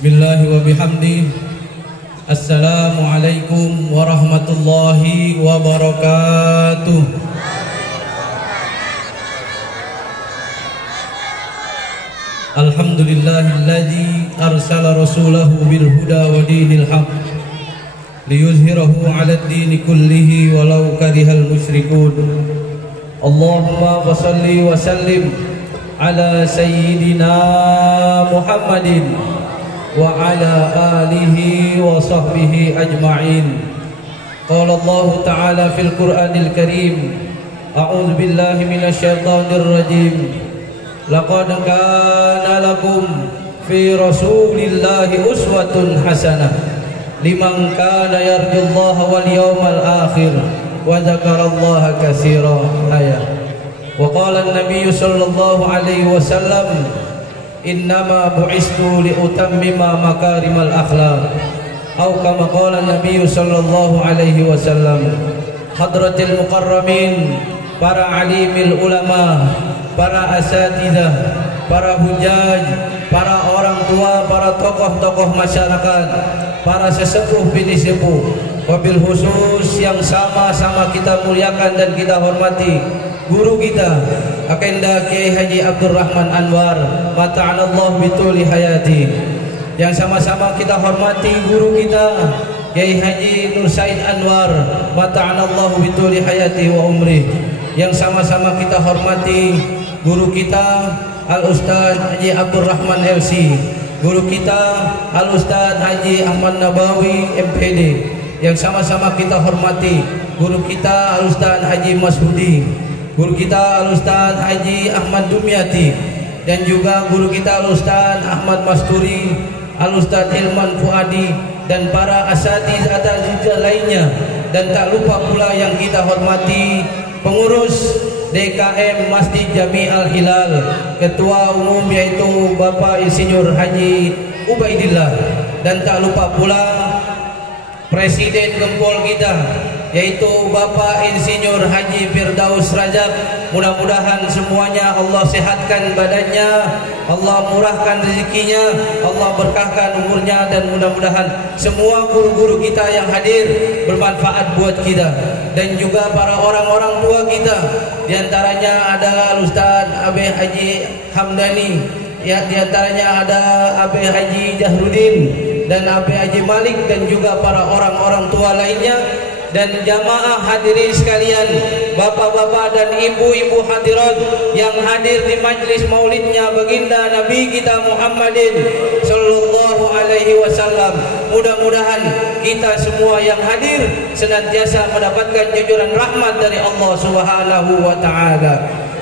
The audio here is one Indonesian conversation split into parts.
Bismillah wa bihamdi. Assalamualaikum warahmatullahi wabarakatuh. Alhamdulillahilladzi arsala rasulahu bil huda wa dinil haq liyuzhirahu 'ala ad-dini kullihi walau karihal musyrikun. Allahumma shalli wa sallim ala sayyidina Muhammadin wa ala alihi wa sahbihi ajma'in. Qala Allah ta'ala fil Qur'anil Karim, a'udzu billahi minasy syaithanir rajim. Laqad kana lakum fi rasulillahi uswatun hasanah liman kana yarjullaha wal yawmal akhir wa dzakarallaha katsiran. Ayat. Wa qala an-nabiy sallallahu alaihi wasallam, innama bu'istu liutammima makarimal akhlaq, atau kama qala an-nabiy sallallahu alaihi wasallam. Hadratil mukarramin, para alimil ulama, para asatidzah, para hujaj, para orang tua, para tokoh-tokoh masyarakat, para sesepuh bini sepuh, wabil khusus yang sama-sama kita muliakan dan kita hormati, guru kita Akenda Kiai Haji Abdul Rahman Anwar, mata'anallahu bituli hayati. Yang sama-sama kita hormati guru kita Kiai Haji Nur Said Anwar, mata'anallahu bituli hayati wa umri. Yang sama-sama kita hormati guru kita Al-Ustaz Haji Abdul Rahman LC, guru kita Al-Ustaz Haji Ahmad Nabawi MPD. Yang sama-sama kita hormati guru kita Al-Ustaz Haji Masudi, guru kita Al-Ustaz Haji Ahmad Dumyati, dan juga guru kita Al-Ustaz Ahmad Masturi, Al-Ustaz Ilman Fuadi, dan para asatidzah lainnya. Dan tak lupa pula yang kita hormati pengurus DKM Masjid Jami Al-Hilal, ketua umum yaitu Bapak Insinyur Haji Ubaidillah, dan tak lupa pula Presiden Gempol kita yaitu Bapak Insinyur Haji Firdaus Rajab. Mudah-mudahan semuanya Allah sehatkan badannya, Allah murahkan rezekinya, Allah berkahkan umurnya, dan mudah-mudahan semua guru-guru kita yang hadir bermanfaat buat kita. Dan juga para orang-orang tua kita, diantaranya ada Ustaz Abe Haji Hamdani, ya, diantaranya ada Abe Haji Jahrudin dan Abe Haji Malik, dan juga para orang-orang tua lainnya. Dan jamaah hadirin sekalian, bapak-bapak dan ibu-ibu hadirat yang hadir di majlis maulidnya baginda Nabi kita Muhammadin sallallahu alaihi wasallam. Mudah-mudahan kita semua yang hadir senantiasa mendapatkan jujuran rahmat dari Allah Subhanahu wa taala.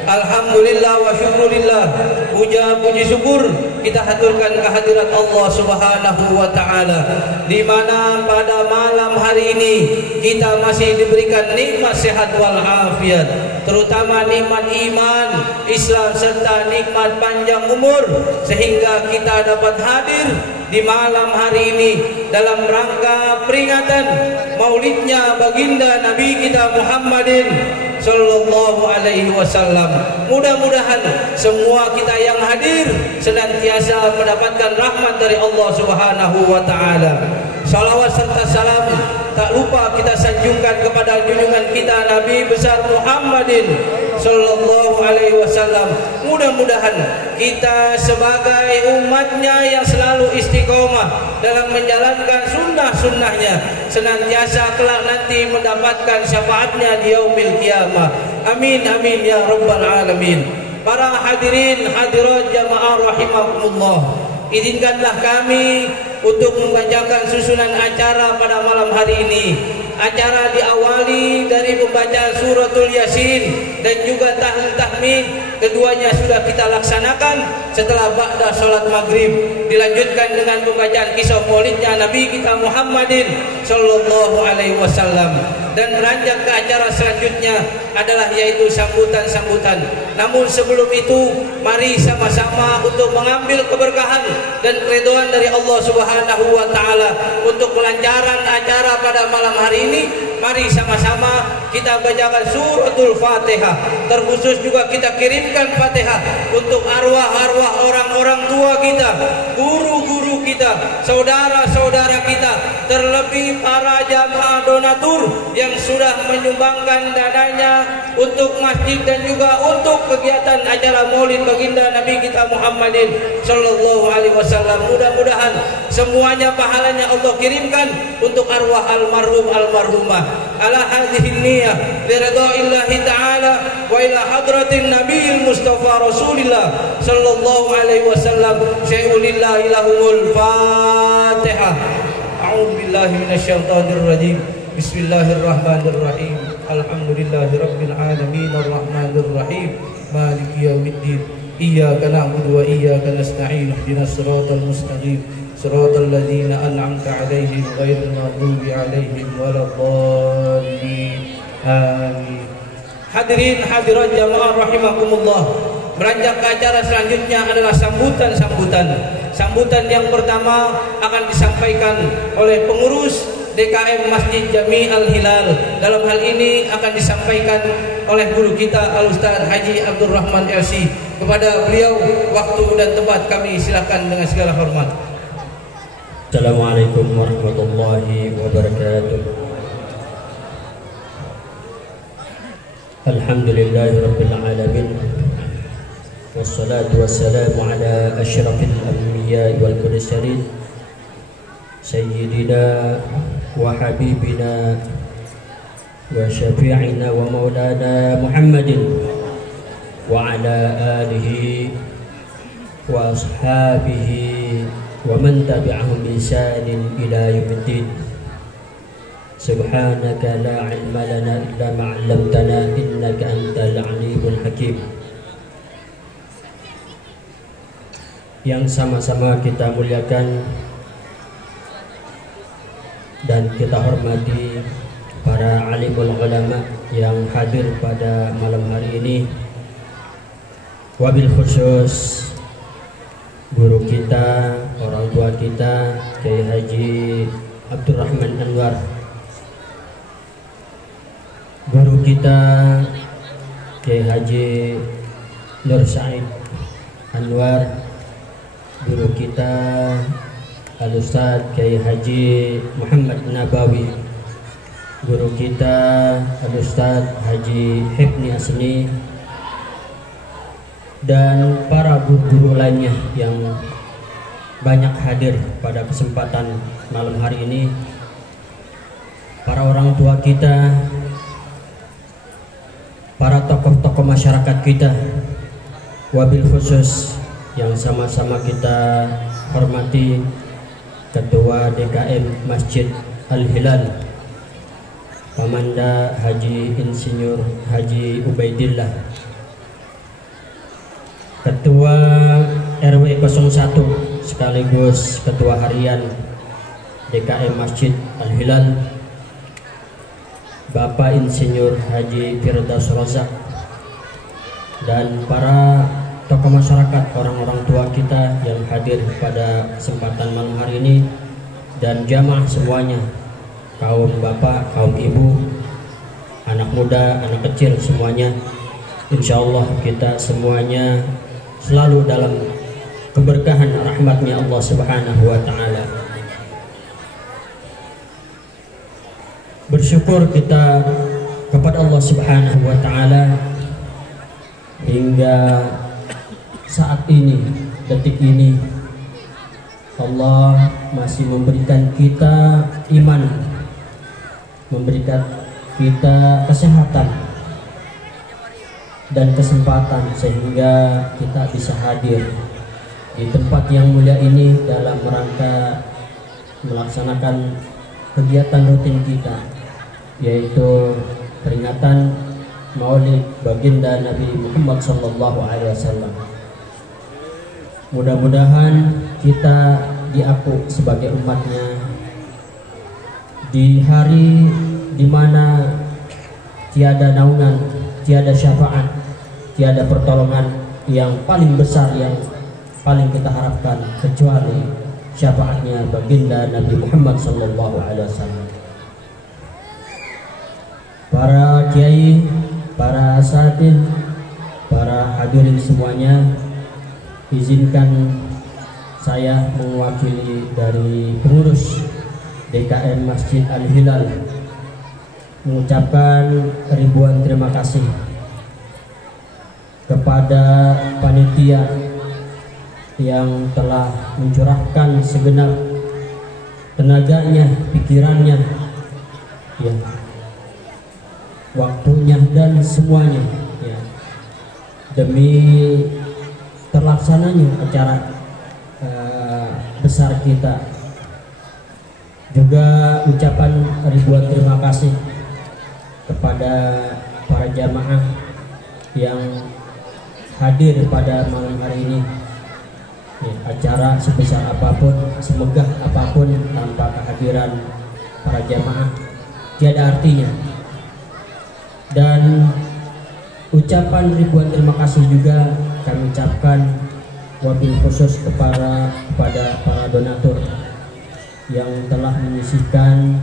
Alhamdulillah wa syukurillah, puja puji syukur kita haturkan kehadirat Allah Subhanahu wa taala, di mana pada malam hari ini kita masih diberikan nikmat sehat wal afiat, terutama nikmat iman, Islam, serta nikmat panjang umur, sehingga kita dapat hadir di malam hari ini dalam rangka peringatan maulidnya baginda Nabi kita Muhammadin sallallahu alaihi wasallam. Mudah-mudahan semua kita yang hadir senantiasa mendapatkan rahmat dari Allah Subhanahu wa taala. Salawat serta salam tak lupa kita sanjungkan kepada junjungan kita Nabi besar Muhammadin sallallahu alaihi wasallam. Mudah-mudahan kita sebagai umatnya yang selalu istiqomah dalam menjalankan sunnah-sunnahnya senantiasa kelak nanti mendapatkan syafaatnya di yaumil qiyamah. Amin amin ya rabbal alamin. Para hadirin hadirat jamaah rahimakumullah, izinkanlah kami untuk membacakan susunan acara pada malam hari ini. Acara diawali dari membaca suratul Yasin dan juga tahmid. Keduanya sudah kita laksanakan setelah ba'da sholat maghrib. Dilanjutkan dengan pembacaan kisah maulidnya Nabi kita Muhammadin sallallahu alaihi wasallam. Dan beranjak ke acara selanjutnya adalah yaitu sambutan-sambutan. Namun sebelum itu, mari sama-sama untuk mengambil keberkahan dan keridhaan dari Allah Subhanahu wa taala untuk kelancaran acara pada malam hari ini. mari sama-sama kita bacakan suratul Fatihah. Terkhusus juga kita kirimkan Fatihah untuk arwah-arwah orang-orang tua kita, guru-guru kita, saudara-saudara kita, terlebih para jamaah donatur yang sudah menyumbangkan dananya untuk masjid dan juga untuk kegiatan acara Maulid baginda Nabi kita Muhammadin sallallahu alaihi wasallam. Mudah-mudahan semuanya pahalanya Allah kirimkan untuk arwah almarhum almarhumah. Ala hadhihi niyyah bi ridaillahi ta'ala wa ila hadratin nabiyil mustafa rasulillah sallallahu alaihi wasallam. Syai'ulillahi lahumul Fatihah. A'udzu billahi minasyaitonir rajim. Bismillahirrahmanirrahim. Alhamdulillahi rabbil alamin arrahmanir rahim maliki yaumiddin. Iyyaka na'budu wa iyyaka nasta'in. Ihdinas siratal mustaqim. Siratal ladzina an'amta 'alaihim ghairil maghdubi 'alaihim waladdallin. Amin. Hadirin hadirat jamaah rahimakumullah. Beranjak ke acara selanjutnya adalah sambutan-sambutan. Sambutan yang pertama akan disampaikan oleh pengurus DKM Masjid Jami Al-Hilal. Dalam hal ini akan disampaikan oleh guru kita Al-Ustaz Haji Abdurrahman LC. Kepada beliau waktu dan tempat kami silakan dengan segala hormat. Assalamualaikum warahmatullahi wabarakatuh. Alhamdulillahirabbil alamin. Wassalatu wassalamu ala asyrafil anbiya'i wal mursalin sayyidina wa habibina wa syafi'ina wa maulana Muhammadin wa ala alihi wa ashabihi wa man tabi'ahum bi ihsanin ila yaumiddin. Subhanaka la ilma lana illa ma 'allamtana innaka antal alimul hakim. Yang sama-sama kita muliakan dan kita hormati para alimul ulama yang hadir pada malam hari ini, wabil khusus guru kita, orang tua kita, Kiai Haji Abdurrahman Anwar, guru kita Kiai Haji Nur Said Anwar, guru kita Al-Ustaz Kiai Haji Muhammad Nabawi, guru kita Al-Ustaz Haji Hibni Asni, dan para guru-guru lainnya yang banyak hadir pada kesempatan malam hari ini, para orang tua kita, para tokoh-tokoh masyarakat kita, wabil khusus yang sama-sama kita hormati Ketua DKM Masjid Al-Hilal, Pamanda Haji Insinyur Haji Ubaidillah, Ketua RW 01 sekaligus Ketua Harian DKM Masjid Al-Hilal, Bapak Insinyur Haji Firdaus Rozak, dan para tokoh masyarakat, orang-orang tua kita yang hadir pada kesempatan malam hari ini, dan jamaah semuanya, kaum bapak, kaum ibu, anak muda, anak kecil semuanya. Insya Allah kita semuanya selalu dalam keberkahan rahmatnya Allah Subhanahu wa ta'ala. Bersyukur kita kepada Allah Subhanahu wa ta'ala hingga saat ini, detik ini, Allah masih memberikan kita iman, memberikan kita kesehatan dan kesempatan sehingga kita bisa hadir di tempat yang mulia ini dalam rangka melaksanakan kegiatan rutin kita, yaitu peringatan Maulid baginda Nabi Muhammad SAW. Mudah-mudahan kita diaku sebagai umatnya di hari di mana tiada naungan, tiada syafaat, tiada pertolongan yang paling besar yang paling kita harapkan kecuali syafaatnya baginda Nabi Muhammad SAW. para kiai, para asatidz, para hadirin semuanya, izinkan saya mewakili dari pengurus DKM Masjid Al-Hilal mengucapkan ribuan terima kasih kepada panitia yang telah mencurahkan segenap tenaganya, pikirannya, ya, waktunya dan semuanya, ya, demi terlaksananya acara besar kita. Juga ucapan ribuan terima kasih kepada para jamaah yang hadir pada malam hari ini. Ya, acara sebesar apapun, semegah apapun, tanpa kehadiran para jamaah tiada artinya. Dan ucapan ribuan terima kasih juga kami ucapkan wabil khusus kepada para donatur yang telah menyisihkan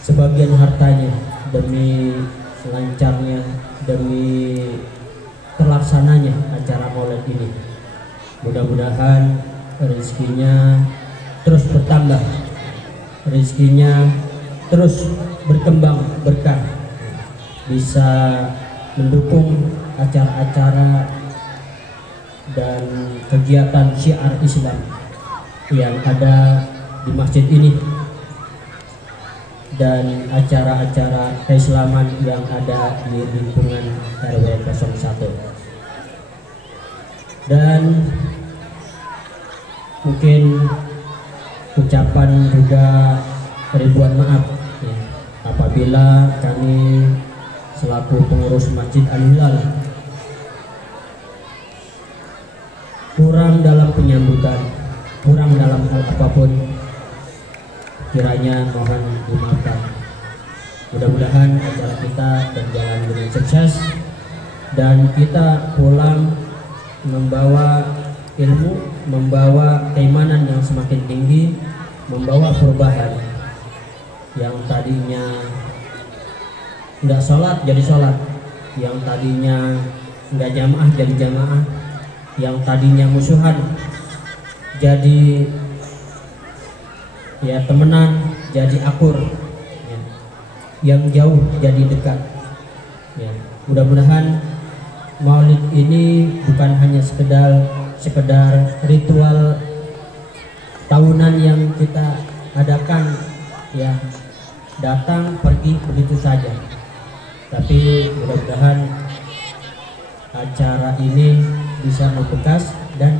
sebagian hartanya demi lancarnya, demi terlaksananya acara Maulid ini. Mudah-mudahan rezekinya terus bertambah, rezekinya terus berkembang berkah, bisa mendukung acara-acara dan kegiatan syiar Islam yang ada di masjid ini dan acara-acara keislaman yang ada di lingkungan RW 01. Dan mungkin ucapan juga ribuan maaf ya, apabila kami selaku pengurus Masjid Al-Hilal kurang dalam penyambutan, kurang dalam hal apapun, kiranya mohon dimaafkan. Mudah-mudahan acara kita berjalan dengan sukses dan kita pulang membawa ilmu, membawa keimanan yang semakin tinggi, membawa perubahan yang tadinya nggak sholat jadi sholat, yang tadinya nggak jamaah jadi jamaah, yang tadinya musuhan jadi ya temenan, jadi akur, ya, yang jauh jadi dekat. Ya, mudah-mudahan Maulid ini bukan hanya sekedar ritual tahunan yang kita adakan, ya, datang pergi begitu saja. Tapi mudah-mudahan acara ini bisa membekas dan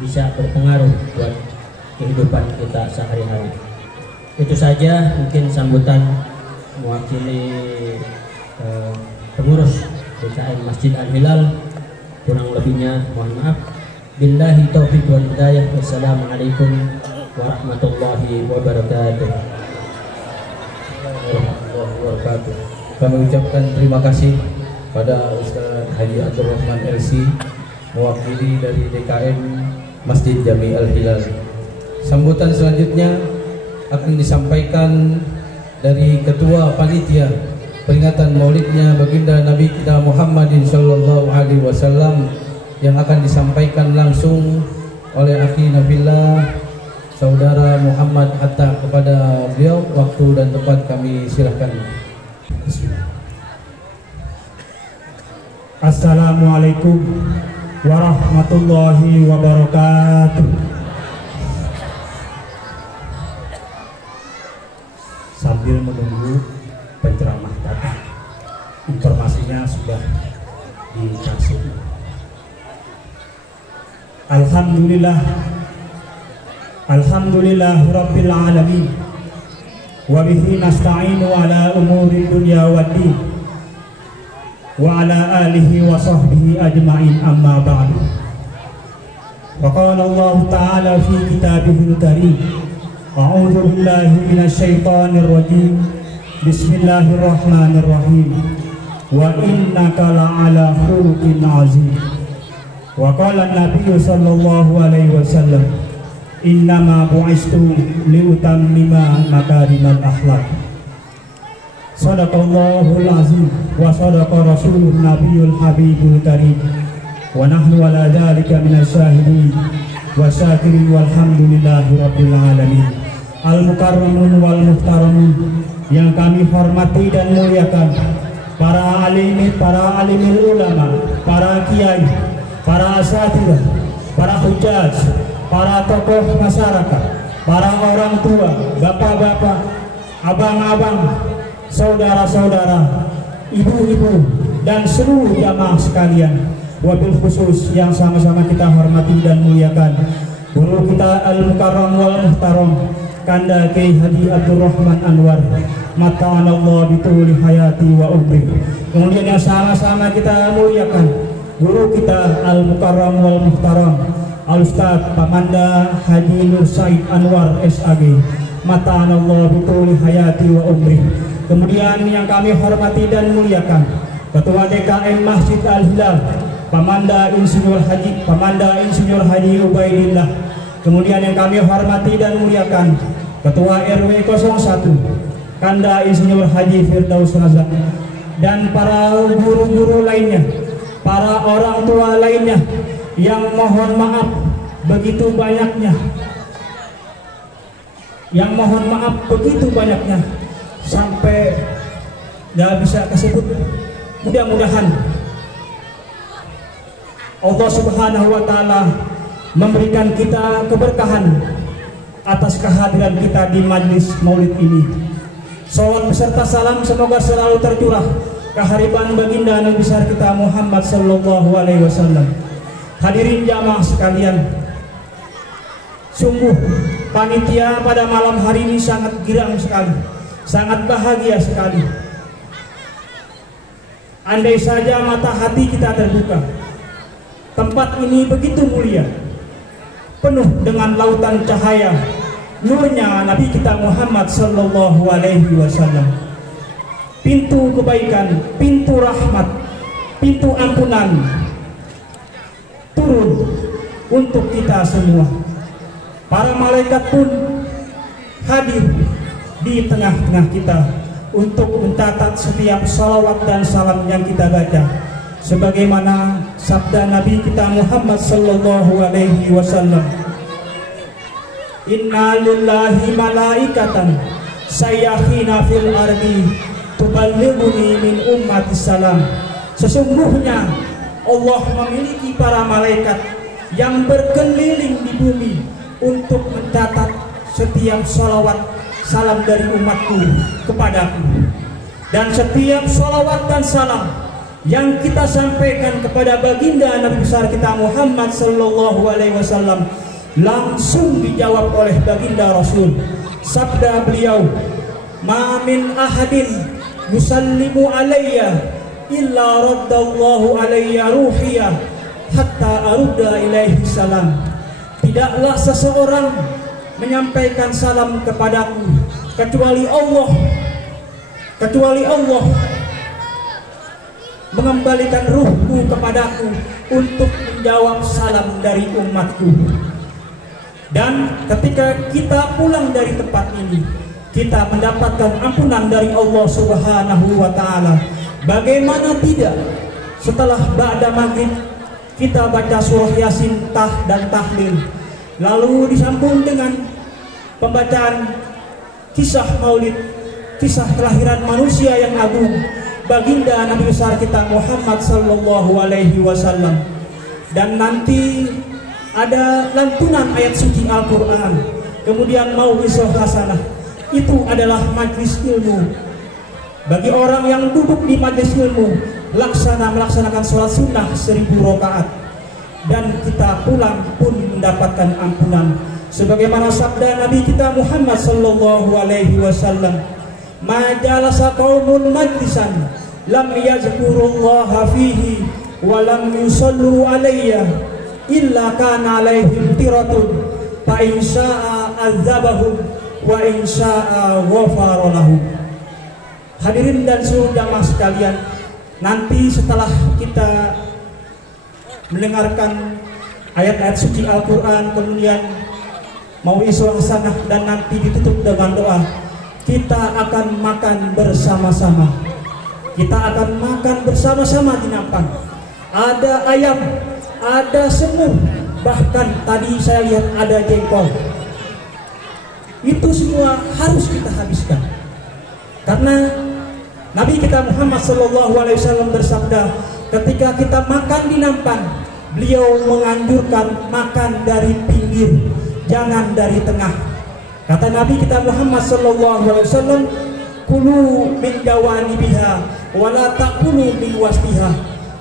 bisa berpengaruh buat kehidupan kita sehari-hari. Itu saja mungkin sambutan mewakili pengurus DKM Masjid Al-Hilal. Kurang lebihnya mohon maaf. Billahi taufiq wal hidayah. Wassalamualaikum warahmatullahi wabarakatuh. Kami ucapkan terima kasih pada Ustaz Haji Abdul Rahman LC mewakili dari DKM Masjid Jami Al-Hilal. Sambutan selanjutnya akan disampaikan dari Ketua Panitia peringatan Maulidnya Baginda Nabi kita Muhammadin sallallahu alaihi wasallam yang akan disampaikan langsung oleh akhi Nabilah Saudara Muhammad Hatta. Kepada beliau waktu dan tempat kami silahkan. Assalamualaikum warahmatullahi wabarakatuh. Sambil menunggu penceramah datang, informasinya sudah dikasih. Alhamdulillah Rabbil Alamin, wa bihi nasta'inu ala umuri dunya waddin, wa ala alihi wa sahbihi ajma'in, amma ba'du. Wa qala Allah ta'ala fi kitabihil karim, a'udzu billahi minasy syaithanir rajim, bismillahirrahmanirrahim, wa innaka la'ala khuluqin 'azim. Wa qala an-nabiy sallallahu alaihi wasallam, innama bu'istu liutammima makarimal akhlaq. Sadaqallahul azim wa sadaqa rasulun nabiyul habibul karim wa nahnu ala dzalika minasyahidin wa syakirin walhamdulillahi rabbil alamin. Al-mukarramun wal muhtaramun yang kami hormati dan muliakan, para alimil ulama, para kiai, para asatidzah, para hujjaj, para tokoh masyarakat, para orang tua, bapak-bapak, abang-abang, saudara-saudara, ibu-ibu, dan seluruh jamaah sekalian, wabil khusus yang sama-sama kita hormati dan muliakan guru kita al-mukarram wal muhtaram Kanda Kiai Haji Abdul Rahman Anwar, mata'anallah bituli hayati wa umri. Kemudian yang sama-sama kita muliakan guru kita al-mukarram wal muhtaram Al-Ustaz Pamanda Haji Nur Said Anwar SAG, mata'anallah bituli hayati wa umri. Kemudian yang kami hormati dan muliakan Ketua DKM Masjid Al-Hilal Pamanda Insinyur Haji Ubaidillah. Kemudian yang kami hormati dan muliakan Ketua RW 01 Kanda Insinyur Haji Firdaus Razak, dan para guru-guru lainnya, para orang tua lainnya yang mohon maaf begitu banyaknya, sampai gak bisa kesebut. Mudah-mudahan Allah Subhanahu wa Ta'ala memberikan kita keberkahan atas kehadiran kita di majlis maulid ini. Salawat beserta salam semoga selalu tercurah kehariban baginda Nabi besar kita Muhammad sallallahu alaihi wasallam. Hadirin jamaah sekalian, sungguh panitia pada malam hari ini sangat girang sekali, sangat bahagia sekali. Andai saja mata hati kita terbuka, tempat ini begitu mulia, penuh dengan lautan cahaya nurnya Nabi kita Muhammad sallallahu alaihi wasallam. Pintu kebaikan, pintu rahmat, pintu ampunan turun untuk kita semua. Para malaikat pun hadir di tengah-tengah kita untuk mencatat setiap salawat dan salam yang kita baca, sebagaimana sabda Nabi kita Muhammad sallallahu alaihi wasallam, inna lillahi malaikatan sayyahina fil ardi tuballighuni min ummati salam. Sesungguhnya Allah memiliki para malaikat yang berkeliling di bumi untuk mencatat setiap salawat salam dari umatku kepadaku, dan setiap salawat dan salam yang kita sampaikan kepada baginda Nabi besar kita Muhammad sallallahu alaihi wasallam langsung dijawab oleh baginda Rasul. Sabda beliau, ma min ahadin yusallimu alayya illa raddallahu alayya ruhiyah hatta arudda ilaihi salam. Tidaklah seseorang menyampaikan salam kepadaku kecuali Allah mengembalikan ruhku kepadaku untuk menjawab salam dari umatku. Dan ketika kita pulang dari tempat ini, kita mendapatkan ampunan dari Allah Subhanahu wa Ta'ala. Bagaimana tidak setelah ba'da maghrib kita baca surah Yasin dan tahlil, lalu disambung dengan pembacaan kisah maulid, kisah kelahiran manusia yang agung, baginda Nabi besar kita Muhammad sallallahu alaihi wasallam. Dan nanti ada lantunan ayat suci Al-Quran, kemudian mau'izah hasanah. Itu adalah majlis ilmu. Bagi orang yang duduk di majlis ilmu, melaksanakan sholat sunnah 1000 rakaat, dan kita pulang pun mendapatkan ampunan. Sebagaimana sabda Nabi kita Muhammad sallallahu alaihi wasallam, ma jalasa qaumun majlisan lam yazkurullaha fihi wa lam yusallu alayya illa kana alaihim tiratun fa in syaa'a adzabahum wa in syaa'a ghafara lahum. Hadirin dan seluruh jamaah sekalian, nanti setelah kita mendengarkan ayat-ayat suci Al-Quran, kemudian mau'izah hasanah, dan nanti ditutup dengan doa, kita akan makan bersama-sama. Kita akan makan bersama-sama di nampan. Ada ayam, ada semur, bahkan tadi saya lihat ada jengkol. Itu semua harus kita habiskan. Karena Nabi kita Muhammad SAW bersabda, ketika kita makan di nampan, beliau menganjurkan makan dari pinggir, jangan dari tengah. Kata Nabi kita Muhammad SAW, kulu min jawanibiha wala taqulu min wasfiha.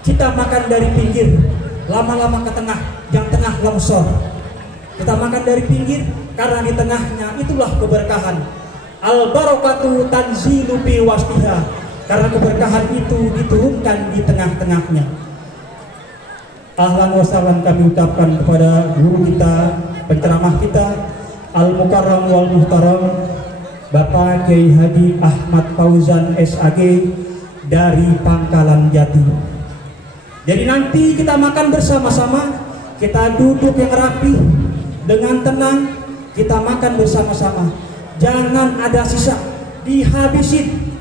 Kita makan dari pinggir, lama-lama ke tengah, yang tengah longsor. Kita makan dari pinggir, karena di tengahnya itulah keberkahan. Al barakatu tanzilu bi wasfiha, karena keberkahan itu diturunkan di tengah-tengahnya. Ahlan wa sahlan kami ucapkan kepada guru kita, penceramah kita, Al Mukarram wal Muhtaram, Bapak Kiai Haji Ahmad Fauzan SAG dari Pangkalan Jati. Jadi nanti kita makan bersama-sama, kita duduk yang rapi, dengan tenang, kita makan bersama-sama. Jangan ada sisa, dihabisin,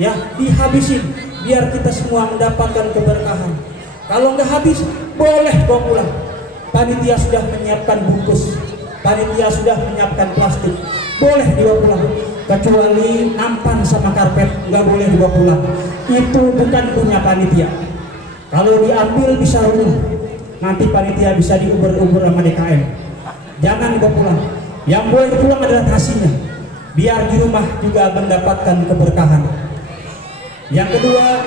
ya dihabisin, biar kita semua mendapatkan keberkahan. Kalau nggak habis, boleh bawa pulang. Panitia sudah menyiapkan bungkus, panitia sudah menyiapkan plastik, boleh dibawa pulang. Kecuali nampan sama karpet nggak boleh dibawa pulang. Itu bukan punya panitia. Kalau diambil bisa rubuh, nanti panitia bisa diuber-uber sama DKM. Jangan dibawa pulang. Yang boleh pulang adalah nasinya, biar di rumah juga mendapatkan keberkahan. Yang kedua,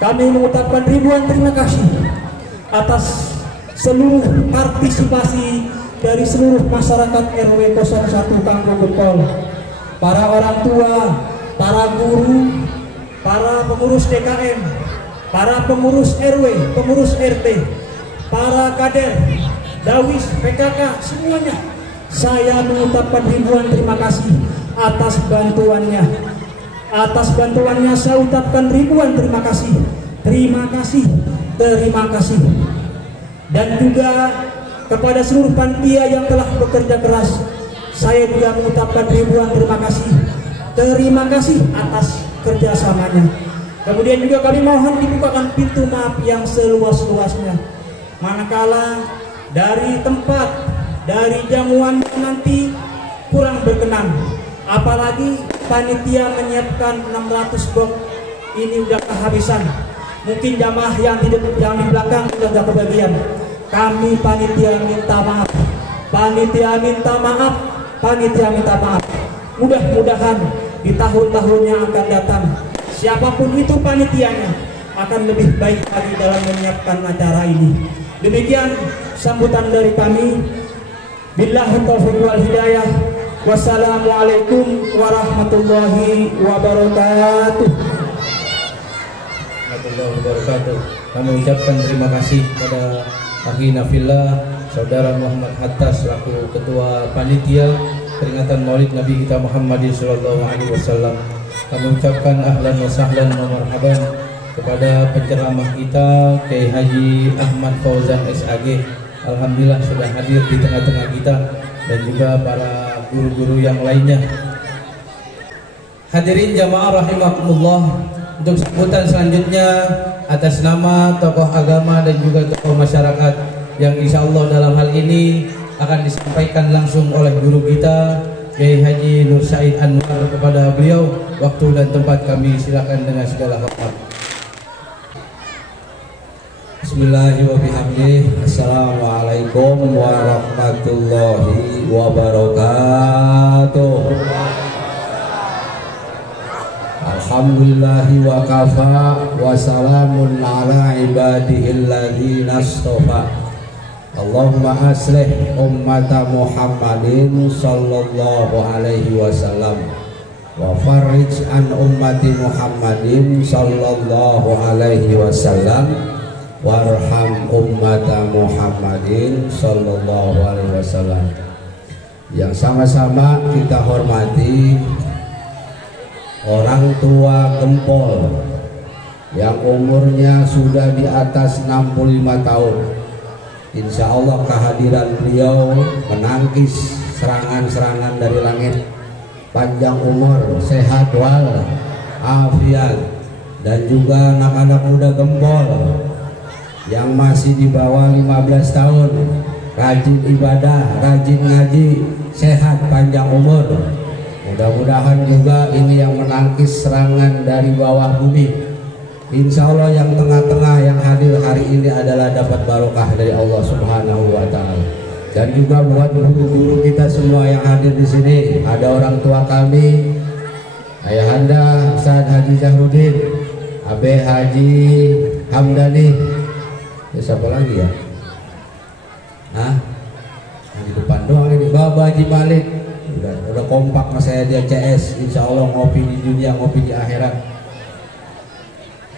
kami mengucapkan ribuan terima kasih atas seluruh partisipasi dari seluruh masyarakat RW 01 Kampung Gempol, para orang tua, para guru, para pengurus DKM, para pengurus RW, pengurus RT, para kader, Dawis, PKK, semuanya. Saya mengucapkan ribuan terima kasih atas bantuannya. Atas bantuannya saya ucapkan ribuan terima kasih. Terima kasih, terima kasih. Dan juga kepada seluruh panitia yang telah bekerja keras, saya juga mengucapkan ribuan terima kasih. Terima kasih atas kerjasamanya. Kemudian juga kami mohon dibukakan pintu maaf yang seluas-luasnya. Manakala dari tempat, dari jamuan nanti kurang berkenan, apalagi panitia menyiapkan 600 box, ini udah kehabisan. Mungkin jamaah yang di belakang sudah gak kebagian. Kami panitia minta maaf, panitia minta maaf, panitia minta maaf. Mudah-mudahan di tahun-tahun yang akan datang, siapapun itu panitianya akan lebih baik lagi dalam menyiapkan acara ini. Demikian sambutan dari kami. Billahi taufiq wal hidayah. Wassalamualaikum warahmatullahi wabarakatuh. Warahmatullahi wabarakatuh. Kami ucapkan terima kasih kepada Akhina Fillah, Saudara Muhammad Hatta selaku Ketua Panitia peringatan Maulid Nabi kita Muhammad SAW. Kami ucapkan ahlan wa sahlan wa marhaban kepada penceramah kita Kiai Haji Ahmad Fauzan SAG. Alhamdulillah sudah hadir di tengah-tengah kita, dan juga para guru-guru yang lainnya. Hadirin jamaah rahimakumullah, untuk sambutan selanjutnya atas nama tokoh agama dan juga tokoh masyarakat yang insya Allah dalam hal ini akan disampaikan langsung oleh guru kita Kiai Haji Nur Said Anwar. Kepada beliau waktu dan tempat kami silakan dengan segala hormat. Bismillahirrahmanirrahim. Assalamualaikum warahmatullahi wabarakatuh. Alhamdulillahi wa kafa wa salamun ala ibadihil ladzina astafa. Allahumma aslih ummata Muhammadin sallallahu alaihi wasallam wa farrij an ummati Muhammadin sallallahu alaihi wasallam warham ummata Muhammadin sallallahu alaihi wasallam. Yang sama-sama kita hormati orang tua Gempol yang umurnya sudah di atas 65 tahun. Insya Allah kehadiran beliau menangkis serangan-serangan dari langit, panjang umur, sehat wal afiat, dan juga anak-anak muda Gempol yang masih di bawah 15 tahun, rajin ibadah, rajin ngaji, sehat panjang umur. Mudah-mudahan juga ini yang menangkis serangan dari bawah bumi. Insya Allah yang tengah-tengah yang hadir hari ini adalah dapat barokah dari Allah Subhanahu wa Ta'ala. Dan juga buat guru-guru kita semua yang hadir di sini, ada orang tua kami, Ayahanda Ustaz Haji Zahruddin, Abe Haji Hamdani, ya siapa lagi ya? Nah, yang di depan doang ini, Baba Haji Malik, udah kompak sama saya dia CS, insya Allah ngopi di dunia, ngopi di akhirat.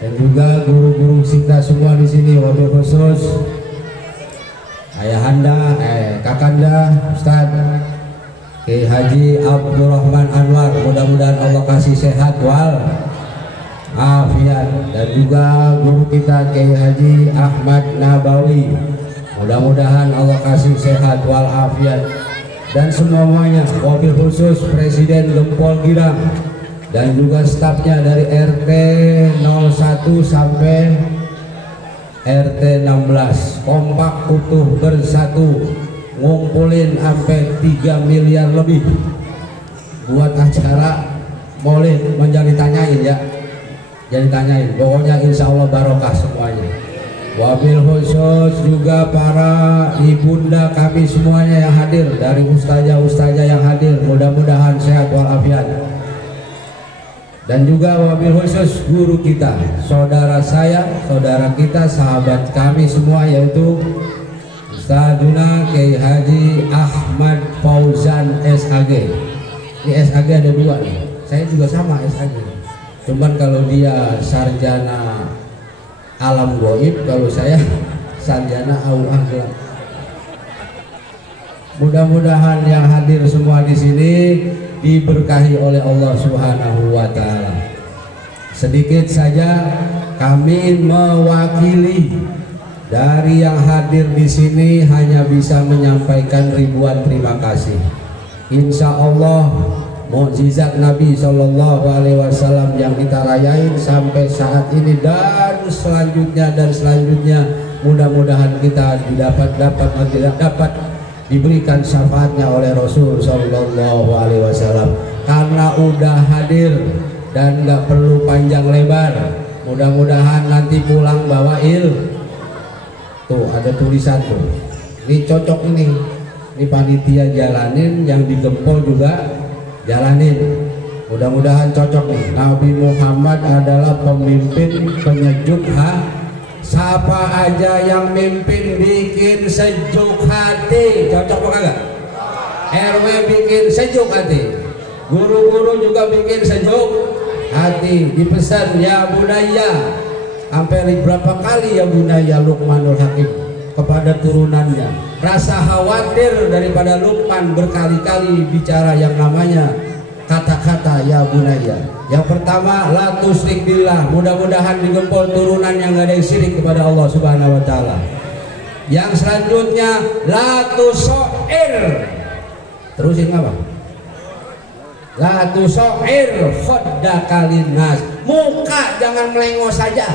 Dan juga guru-guru kita semua di sini, wabil khusus Ayahanda, Kakanda, Ustaz Kiai Haji Abdurrahman Anwar, mudah-mudahan Allah kasih sehat wal afiat. Dan juga guru kita Kiai Haji Ahmad Nabawi, mudah-mudahan Allah kasih sehat wal afiat. Dan semuanya, wabil khusus Presiden Gempol Girang dan juga stafnya dari RT 01 sampai RT 16, kompak utuh bersatu, ngumpulin sampai 3 miliar lebih buat acara maulid. Menjadi tanyain ya, jadi tanyain, pokoknya insya Allah barokah semuanya. Wabil khusus juga para ibunda kami semuanya yang hadir, dari ustazah-ustazah yang hadir, mudah-mudahan sehat walafiat. Dan juga wabil khusus guru kita, saudara saya, saudara kita, sahabat kami semua, yaitu Ustadzuna Kiai Haji Ahmad Fauzan SAG. Ini SAG ada 2 nih, saya juga sama SAG, cuman kalau dia sarjana alam goib, kalau saya sarjana au akhlak. Mudah-mudahan yang hadir semua di sini diberkahi oleh Allah Subhanahu wa Ta'ala. Sedikit saja kami mewakili dari yang hadir di sini hanya bisa menyampaikan ribuan terima kasih. Insya Allah mukjizat Nabi Shallallahu Alaihi Wasallam yang kita rayain sampai saat ini dan selanjutnya, mudah-mudahan kita dapat diberikan syafaatnya oleh Rasul Sallallahu Alaihi Wasallam. Karena udah hadir dan nggak perlu panjang lebar, mudah-mudahan nanti pulang bawa tuh ada tulisan tuh, ini cocok ini panitia jalanin, yang di Gempol juga jalanin, mudah-mudahan cocok nih. Nabi Muhammad adalah pemimpin penyejuk siapa aja yang mimpin bikin sejuk hati, cocok apa kagak? RW bikin sejuk hati, guru-guru juga bikin sejuk hati. Dipesan ya Bunaya, sampai berapa kali ya Bunaya Luqmanul Hakim kepada turunannya. Rasa khawatir daripada Luqman berkali-kali bicara yang namanya kata-kata ya Bunaya. Yang pertama, la tusyrik billah, mudah-mudahan di Gempol turunan yang gak ada yang syirik kepada Allah Subhanahu wa Ta'ala. Yang selanjutnya, la tuso'ir, terusin apa? La tuso'ir khoddaka linnas, muka jangan melengos saja,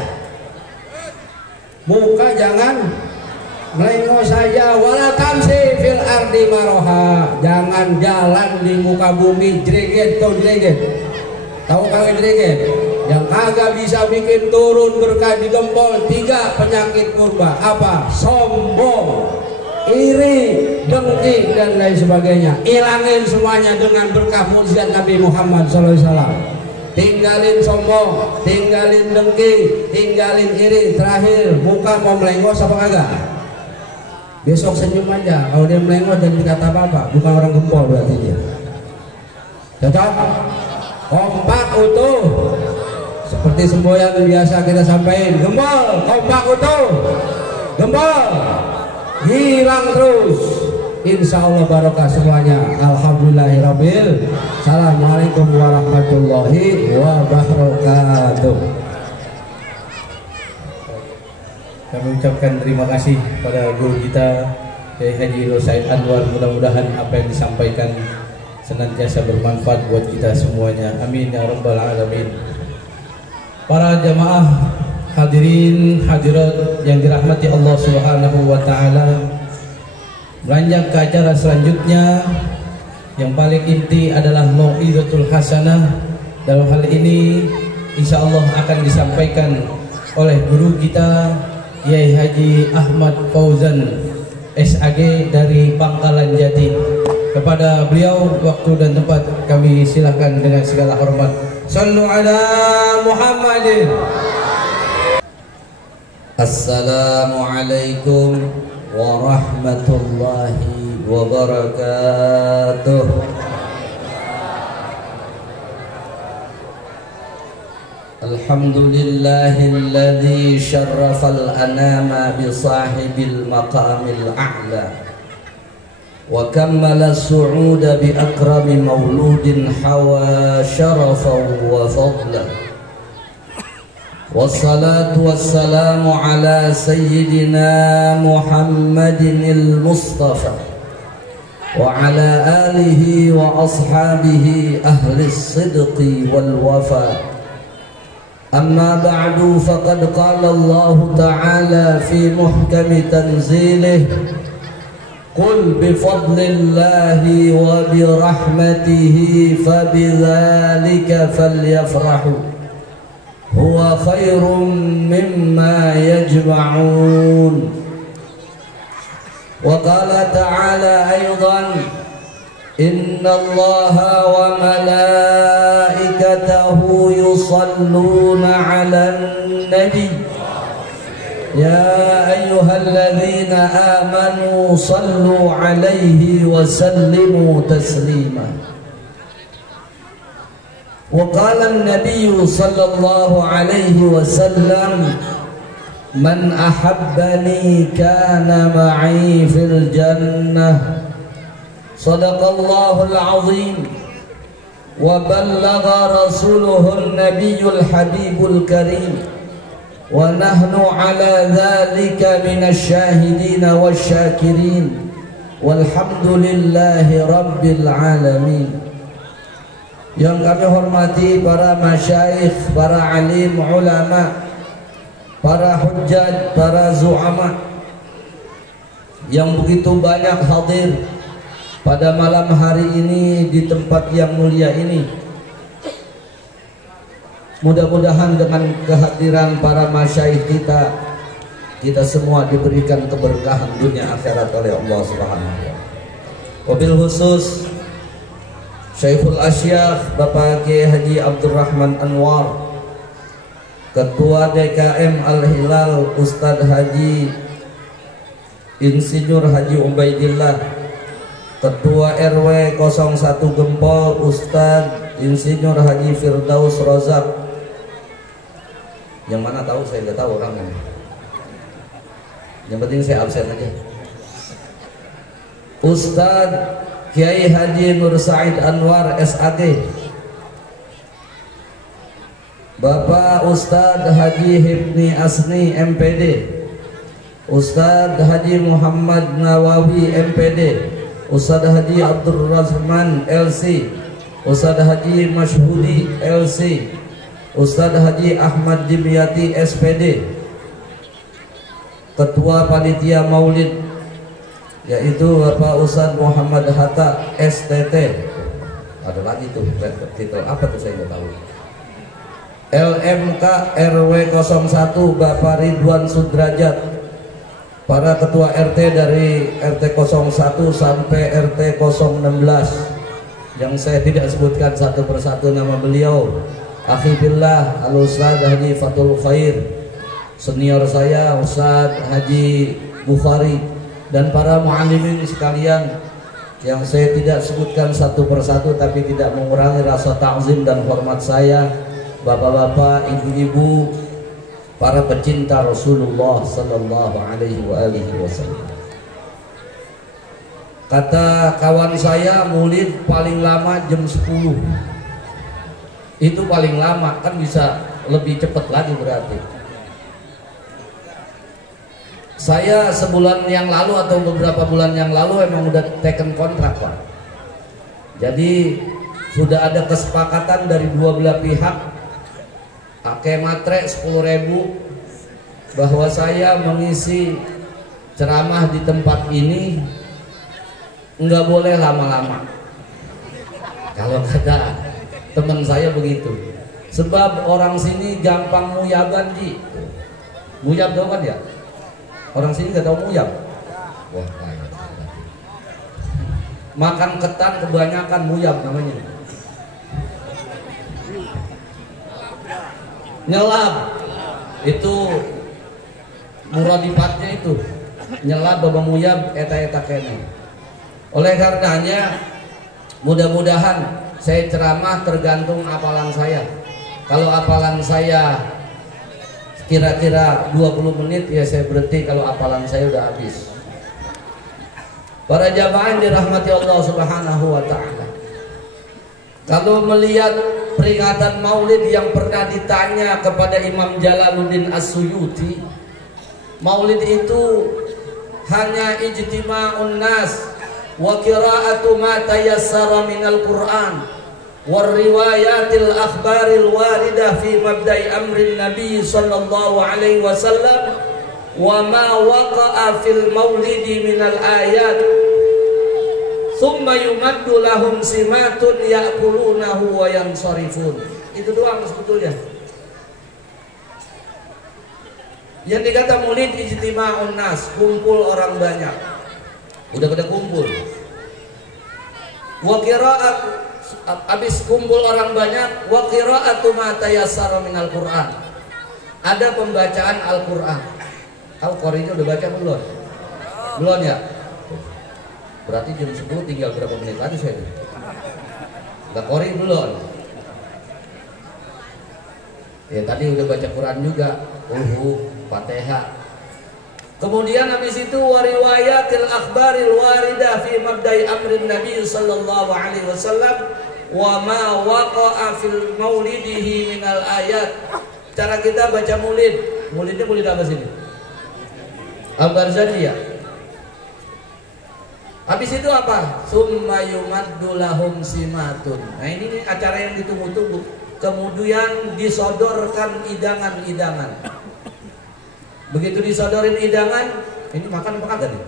muka jangan melengos saja. Wala tamsi fil ardi maroha, jangan jalan di muka bumi jreget atau jreget. Tahu kagak jreget? Yang kagak bisa bikin turun berkah di Gempol 3 penyakit purba. Apa? Sombong, iri, dengki, dan lain sebagainya. Ilangin semuanya dengan berkah mukjizat Nabi Muhammad SAW. Tinggalin sombong, tinggalin dengki, tinggalin iri. Terakhir, muka mau melengos apa kagak? Besok senyum aja. Kalau dia melengos dan dikata apa-apa, bukan orang Gempol berarti dia. Cocok? Kompak utuh, seperti semboyan biasa kita sampaikan. Gempol kompak utuh, Gempol hilang terus. Insya Allah barokah semuanya. Alhamdulillahirabbil. Assalamualaikum warahmatullahi wabarakatuh. Kami ucapkan terima kasih pada guru kita Kiai Haji Nur Said Anwar. Mudah-mudahan apa yang disampaikan senantiasa bermanfaat buat kita semuanya. Amin ya rabbal alamin. Para jamaah hadirin hadirat yang dirahmati Allah Subhanahu wa taala, beranjak ke acara selanjutnya yang paling inti adalah mau'izatul hasanah. Dalam hal ini insyaallah akan disampaikan oleh guru kita Kiai Haji Ahmad Fauzan SAG dari Pangkalan Jati. Kepada beliau waktu dan tempat kami silakan dengan segala hormat. Sallu ala Muhammadin. Assalamualaikum warahmatullahi wabarakatuh. Alhamdulillahilladzi syarrafal anama bi sahibil maqamil a'la wa kammala as-su'uda bi akrami mauludin hawa syarafan wa fadlan. Wassalatu wassalamu ala sayyidina Muhammadinil Mustafa wa ala alihi wa ashabihi ahli sidqi wal wafa. Amma ba'du, faqad qala Allah ta'ala fi muhkami tanzilih, qul bifadlillahi wa birahmatihi fabidzalika falyafrahu huwa khairum mimma yajma'un. Wa qala ta'ala aydan, inna allaha wa malaikatahu yusalluna 'alan nabi ya ayyuhalladzina amanu sallu 'alaihi wa sallimu taslima. وقال النبي صلى الله عليه وسلم من أحبني كان معي في الجنة. صدق الله العظيم وبلغ رسوله النبي الحبيب الكريم ونحن على ذلك من الشاهدين والشاكرين والحمد لله رب العالمين. Yang kami hormati para masyayikh, para alim, ulama, para hujjaj, para zu'ama yang begitu banyak hadir pada malam hari ini di tempat yang mulia ini. Mudah-mudahan dengan kehadiran para masyayikh kita semua diberikan keberkahan dunia akhirat oleh Allah Subhanahu wa taala. Wabil khusus Syekhul Asyakh Bapak Kiai Haji Abdurrahman Anwar, Ketua DKM Al-Hilal Ustadz Haji Insinyur Haji Ubaidillah, Ketua RW 01 Gempol Ustadz Insinyur Haji Firdaus Rozak. Yang mana tahu, saya nggak tahu orangnya. Yang penting saya absen aja. Ustadz Kiai Haji Nur Said Anwar SAG, Bapak Ustadz Haji Hibni Asni MPD, Ustadz Haji Muhammad Nawawi MPD, Ustadz Haji Abdul Rahman LC, Ustadz Haji Mashhudi LC, Ustadz Haji Ahmad Dimyati SPD, Ketua Panitia Maulid yaitu Bapak Ustadz Muhammad Hatta STT. Ada lagi tuh titel apa tuh saya nggak tahu. LMK RW 01 Bapak Ridwan Sudrajat, para ketua RT dari RT 01 sampai RT 016 yang saya tidak sebutkan satu persatu nama beliau. Akhi billah Al-Ustadz Haji Fatul Khair, senior saya Ustadz Haji Bukhari, dan para mu'allimin sekalian yang saya tidak sebutkan satu persatu tapi tidak mengurangi rasa ta'zim dan hormat saya, bapak-bapak, ibu-ibu, para pecinta Rasulullah sallallahu alaihi wasallam. Kata kawan saya, maulid paling lama jam 10. Itu paling lama, kan bisa lebih cepat lagi berarti. Saya sebulan yang lalu atau beberapa bulan yang lalu emang udah taken kontrak Pak. Jadi sudah ada kesepakatan dari dua belah pihak, pakai matre 10.000 bahwa saya mengisi ceramah di tempat ini nggak boleh lama-lama. Kalau kata teman saya begitu, sebab orang sini gampang muyaban Ji. Muyab tahu kan ya? Orang sini nggak tahu muyab. Wah, makan ketan kebanyakan muyab namanya. Nyelap itu muradifatnya itu nyelap baba muyab eta kene. Oleh karenanya mudah-mudahan saya ceramah tergantung hafalan saya. Kalau hafalan saya kira-kira 20 menit ya saya berhenti kalau hafalan saya udah habis. Para jamaah yang dirahmati Allah Subhanahu wa taala. Kalau melihat peringatan Maulid yang pernah ditanya kepada Imam Jalaluddin As-Suyuti, Maulid itu hanya ijtima'un nas wa qira'atu ma tayassara minal Qur'an war riwayatil akhbaril waridah fi mabda'i amrin Nabi sallallahu alaihi wasallam wa ma waqa'a fil maulidi minal ayat thumma yumaddu lahum simatun ya'kulunahu wa yansarifun. Itu doang sebetulnya. Yang dikata maulid ijtima'un nas, kumpul orang banyak. Udah pada kumpul. Wa qira'at, habis kumpul orang banyak, wa qira'atu ma tayassara minal Qur'an. Ada pembacaan Al-Qur'an. Al-Qari'nya udah baca belum? Belum ya? Berarti jam 10 tinggal berapa menit lagi saya? Al-Qari belum. Ya tadi udah baca Quran juga, Fatihah. Kemudian habis itu wariwayatil akhbaril waridah fi mabda'i amrin Nabi sallallahu alaihi wasallam wa ma waqa'a fil maulidihi minal ayat. Cara kita baca maulid. Maulidnya maulid apa sini? Al-Barzanji ya. Habis itu apa? Summa yumaddu lahum simatun. Nah ini acara yang ditunggu-tunggu. Kemudian disodorkan hidangan-hidangan. Begitu disodorin hidangan, ini makan apa kagak nih?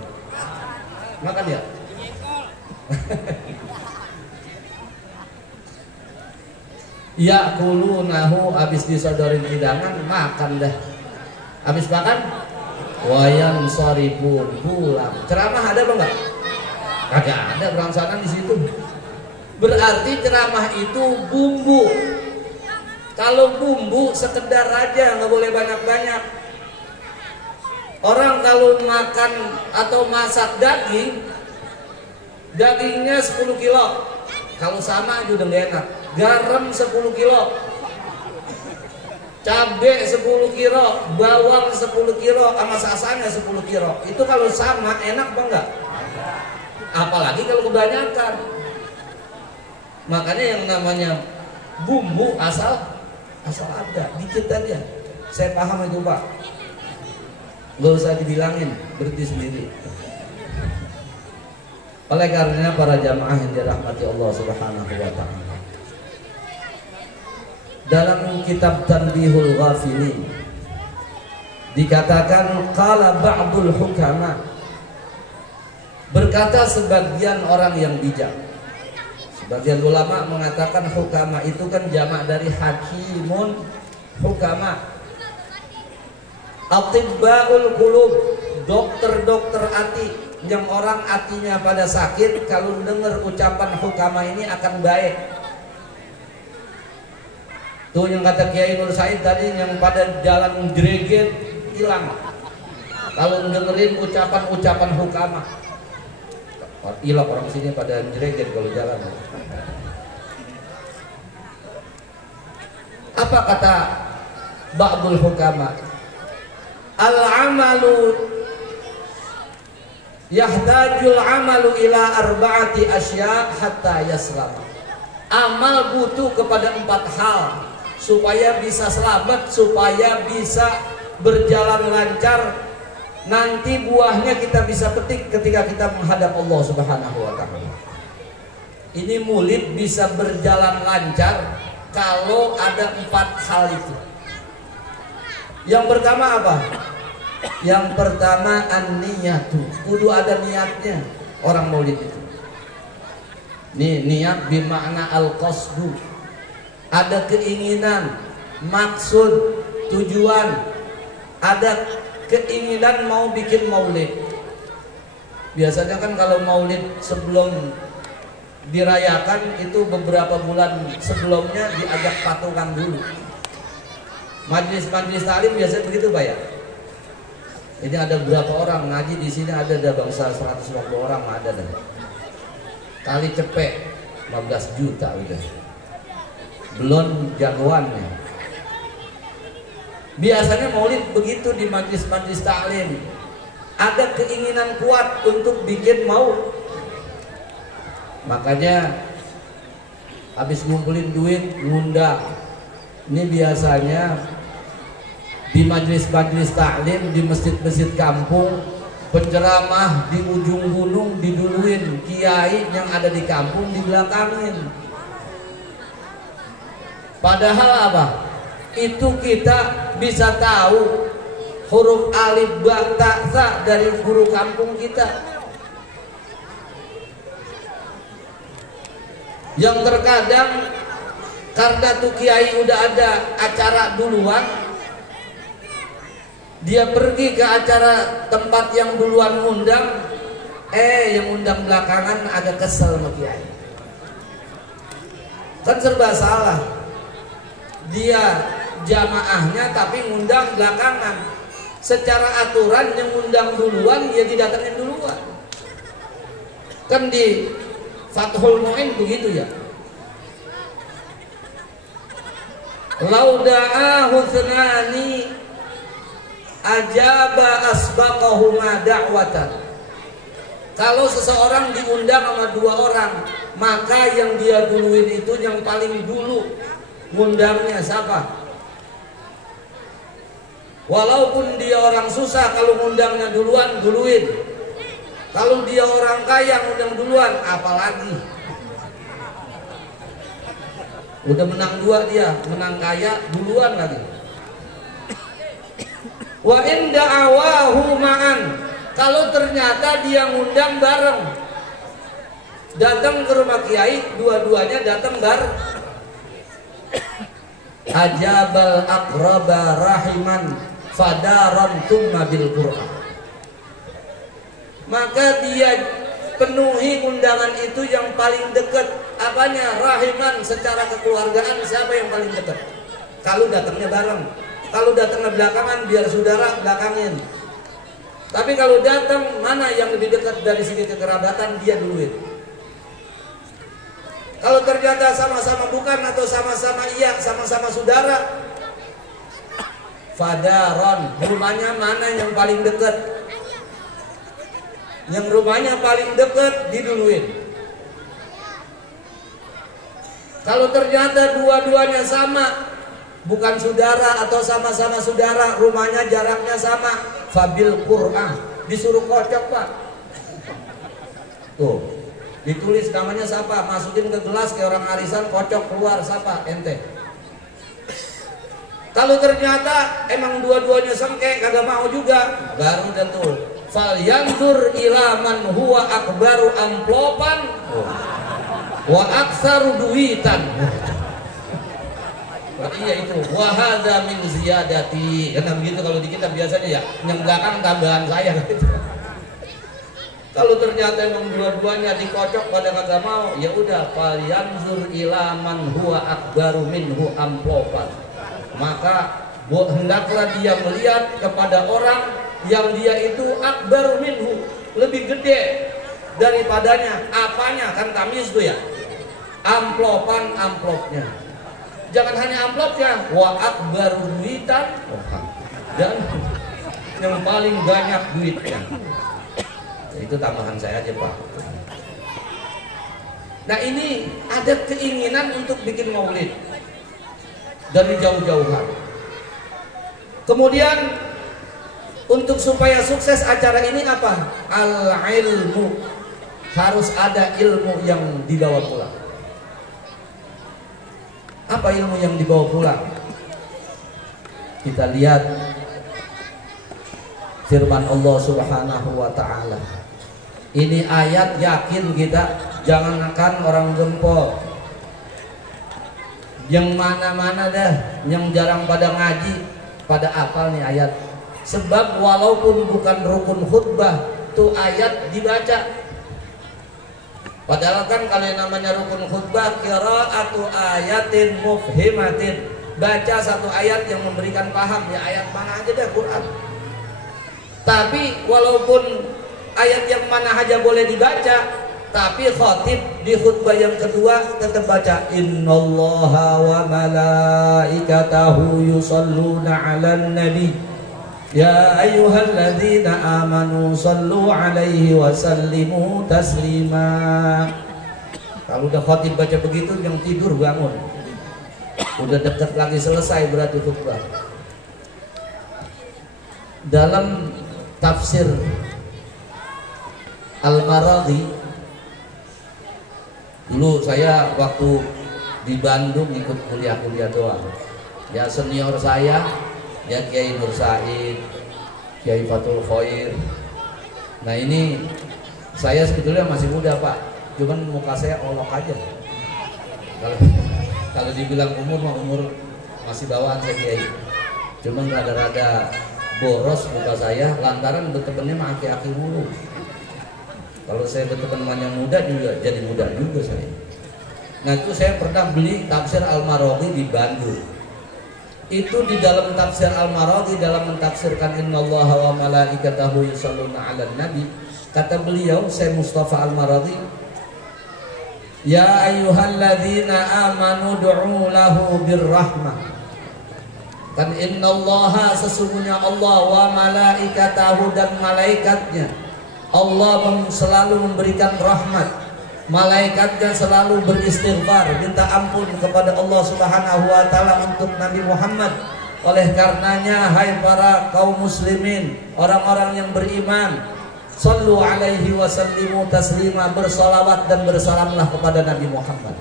Makan ya? Ya kulunahu, habis disodorin hidangan makan dah. Habis makan wayan soripun pulang. Ceramah ada apa enggak? Kagak ada berangsanan di situ. Berarti ceramah itu bumbu. Kalau bumbu sekedar aja, nggak boleh banyak-banyak. Orang kalau makan atau masak daging, dagingnya 10 kilo. Kalau sama aja udah gak enak. Garam 10 kilo, cabai 10 kilo, bawang 10 kilo, sama sasanya 10 kilo. Itu kalau sama enak apa enggak? Apalagi kalau kebanyakan. Makanya yang namanya bumbu asal ada, dikit aja. Saya paham itu Pak. Gak usah dibilangin, berhenti sendiri. Oleh karenanya para jamaah yang dirahmati Allah Subhanahu wa taala, dalam kitab Tanbihul Ghafilin dikatakan qala ba'dul hukama, berkata sebagian orang yang bijak. Sebagian ulama mengatakan hukama itu kan jamak dari hakimun, hukama. Atibbaul qulub, dokter-dokter hati, yang orang hatinya pada sakit kalau dengar ucapan hukama ini akan baik. Tuh yang kata Kiai Nur Said tadi, yang pada jalan greget hilang kalau dengerin ucapan-ucapan hukama. Hilang orang sini pada greget kalau jalan. Apa kata ba'dul hukama? Al-amalu yahdajul amalu ila arba'ati asya hatta yaslama. Amal butuh kepada 4 hal supaya bisa selamat, supaya bisa berjalan lancar. Nanti buahnya kita bisa petik ketika kita menghadap Allah Subhanahu wa taala. Ini maulid bisa berjalan lancar kalau ada 4 hal itu. Yang pertama apa? Yang pertama an-niyatu. Kudu ada niatnya orang maulid itu. Niat bermakna al-qasdu. Ada keinginan, maksud, tujuan. Ada keinginan mau bikin maulid. Biasanya kan kalau maulid sebelum dirayakan itu beberapa bulan sebelumnya diajak patungan dulu. Majelis taklim biasanya begitu Pak ya. Ini ada berapa orang ngaji di sini, ada bangsa 150 orang ada dah. Kali cepet 15 juta udah. Belum jagoannya. Biasanya maulid begitu di majelis taklim. Ada keinginan kuat untuk bikin maulid. Makanya habis ngumpulin duit ngundang. Ini biasanya di majelis taklim di masjid-masjid kampung, penceramah di ujung gunung diduluin, kiai yang ada di kampung dibelakangin. Padahal apa? Itu kita bisa tahu huruf alif ba ta sa dari guru kampung kita. Yang terkadang karena tuh kiai udah ada acara duluan, dia pergi ke acara tempat yang duluan ngundang, yang undang belakangan agak kesel sama kiai. Kan serba salah. Dia jamaahnya tapi ngundang belakangan. Secara aturan yang ngundang duluan dia didatengin duluan. Kan di Fathul Mu'in begitu ya. Lau da'a husnani ajaba asbaqahuma da'watan. Kalau seseorang diundang sama 2 orang, maka yang dia duluin itu yang paling dulu ngundangnya siapa? Walaupun dia orang susah, kalau ngundangnya duluan duluin. Kalau dia orang kaya ngundang duluan, apalagi udah menang 2 dia, menang kaya duluan lagi. Wa in da'awahu ma'an. Kalau ternyata dia ngundang bareng, datang ke rumah kiai, dua-duanya datang bareng. Ajabal aqraba rahiman fadaran tumma bil Qur'an. Maka dia penuhi undangan itu yang paling dekat. Apanya? Rahiman, secara kekeluargaan siapa yang paling dekat? Kalau datangnya bareng. Kalau datangnya belakangan biar saudara belakangin. Tapi kalau datang mana yang lebih dekat dari segi kekerabatan dia duluin. Kalau ternyata sama-sama bukan atau sama-sama iya, sama-sama saudara, fadaron, rumahnya mana yang paling dekat? Yang rumahnya paling dekat diduluin. Kalau ternyata dua-duanya sama, bukan saudara atau sama-sama saudara, rumahnya jaraknya sama, fabil Qur'an, disuruh kocok Pak. Tuh, ditulis namanya siapa, masukin ke gelas kayak orang arisan, kocok keluar siapa, ente. Kalau ternyata emang dua-duanya sengke, kagak mau juga, baru dan tuh fal yanzur ila man huwa akbaru amplopan wa aksaru duitan. Nah, iya itu wa hadza min ziyadati. Karena begitu kalau di kita biasanya ya yang belakang tambahan saya gitu. Kalau ternyata emang dua-duanya dikocok pada kagak mau, ya udah fal yanzur ila man huwa akbaru minhu amplopan. Maka hendaklah dia melihat kepada orang yang dia itu akbar minhu, lebih gede daripadanya. Apanya? Kan tamis tuh ya, amplopan, amplopnya. Jangan hanya amplopnya, wa akbar duitan, dan yang paling banyak duitnya. Itu tambahan saya aja Pak. Nah ini ada keinginan untuk bikin maulid dari jauh-jauhan. Kemudian untuk supaya sukses acara ini apa? Al-ilmu. harus ada ilmu yang dibawa pulang. Apa ilmu yang dibawa pulang? Kita lihat firman Allah Subhanahu wa ta'ala. Ini ayat yakin kita, jangan akan orang gempol. Yang mana-mana dah, yang jarang pada ngaji, pada apal nih ayat. Sebab walaupun bukan rukun khutbah, tuh ayat dibaca. Padahal kan kalau yang namanya rukun khutbah, qiraatu ayatin mufhimatin, baca satu ayat yang memberikan paham. Ya ayat mana aja dah Quran. Tapi walaupun ayat yang mana aja boleh dibaca, tapi khatib di khutbah yang kedua tetap baca innallaha wa malaikatahu yusalluna 'alan nabi ya ayyuhalladzina amanu sallu 'alaihi wa sallimu taslima. Kalau udah khatib baca begitu, yang tidur bangun. Udah dekat lagi selesai berarti khutbah. Dalam tafsir Al-Maradhi, dulu saya waktu di Bandung ikut kuliah-kuliah doang. Ya senior saya, ya Kiai Nur Said, Kiai Fatul Khair. Nah ini saya sebetulnya masih muda Pak, cuman muka saya olok aja. Kalau dibilang umur mah umur masih bawaan saya Kiai. Cuman rada-rada boros muka saya lantaran bertemannya sama aki-aki mulu. Kalau saya berteman yang muda juga jadi muda juga saya. Nah itu saya pernah beli tafsir Al-Maradhi di Bandung. Itu di dalam tafsir Al-Maradhi, dalam mentafsirkan innallaha wa malaikatahu yusalluna 'alan nabi, kata beliau, saya Mustafa Al-Maradhi, ya ayyuhalladzina amanu du'u lahu birrahmah. Kan innallaha, sesungguhnya Allah, wa malaikatahu, dan malaikatnya, Allah selalu memberikan rahmat, malaikatnya selalu beristighfar, minta ampun kepada Allah Subhanahu wa ta'ala untuk Nabi Muhammad. Oleh karenanya, hai para kaum muslimin, orang-orang yang beriman, sallu alaihi wa sallimu taslima, bersalawat dan bersalamlah kepada Nabi Muhammad.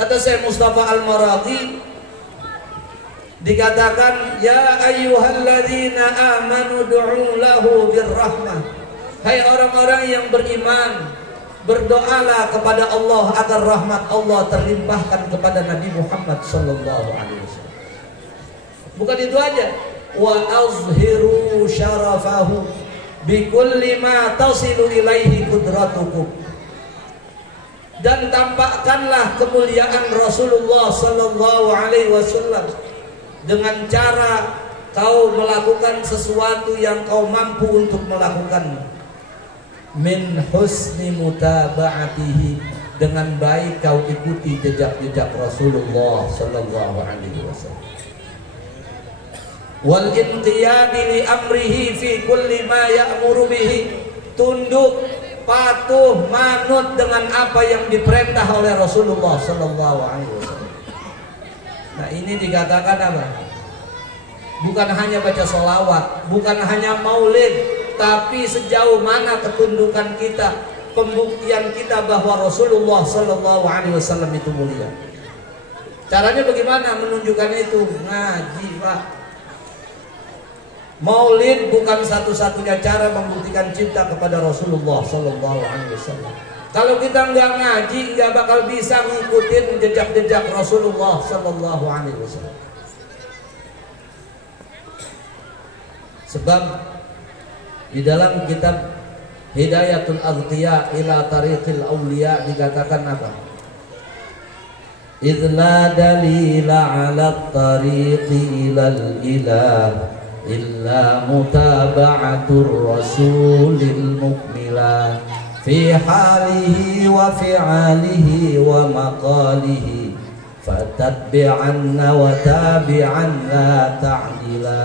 Kata saya Mustafa Al-Maradhi, dikatakan ya ayyuhalladzina amanu du'u lahu birrahmah. Hai orang-orang yang beriman, berdoalah kepada Allah agar rahmat Allah terlimpahkan kepada Nabi Muhammad sallallahu alaihi wasallam. Bukan itu aja, wa azhiru syarafahu bi kulli ma tasilu ilaihi qudratukum. Dan tampakkanlah kemuliaan Rasulullah sallallahu alaihi wasallam dengan cara kau melakukan sesuatu yang kau mampu untuk melakukannya. Min husni mutaba'atihi, dengan baik kau ikuti jejak-jejak Rasulullah sallallahu alaihi wasallam. Wal inqiyadi li amrihi fi kulli ma ya'muru bihi, tunduk, patuh, manut dengan apa yang diperintah oleh Rasulullah sallallahu alaihi wasallam. Nah ini dikatakan apa? Bukan hanya baca sholawat, bukan hanya maulid, tapi sejauh mana ketundukan kita, pembuktian kita bahwa Rasulullah sallallahu alaihi wasallam itu mulia. Caranya bagaimana menunjukkannya itu? Ngaji, Pak. Maulid bukan satu-satunya cara membuktikan cinta kepada Rasulullah sallallahu alaihi wasallam. Kalau kita nggak ngaji, nggak bakal bisa ngikutin jejak-jejak Rasulullah sallallahu alaihi wasallam. Sebab di dalam kitab Hidayatul Aghtiya ila Tariqil Awliya dikatakan apa? Idz la dalila 'ala tariqi ilal ilah illa mutaba'atur rasulil mukmila fi halihi wa fi'alihi wa maqalihi fatatbi'anna wa tabi'an la ta'dila.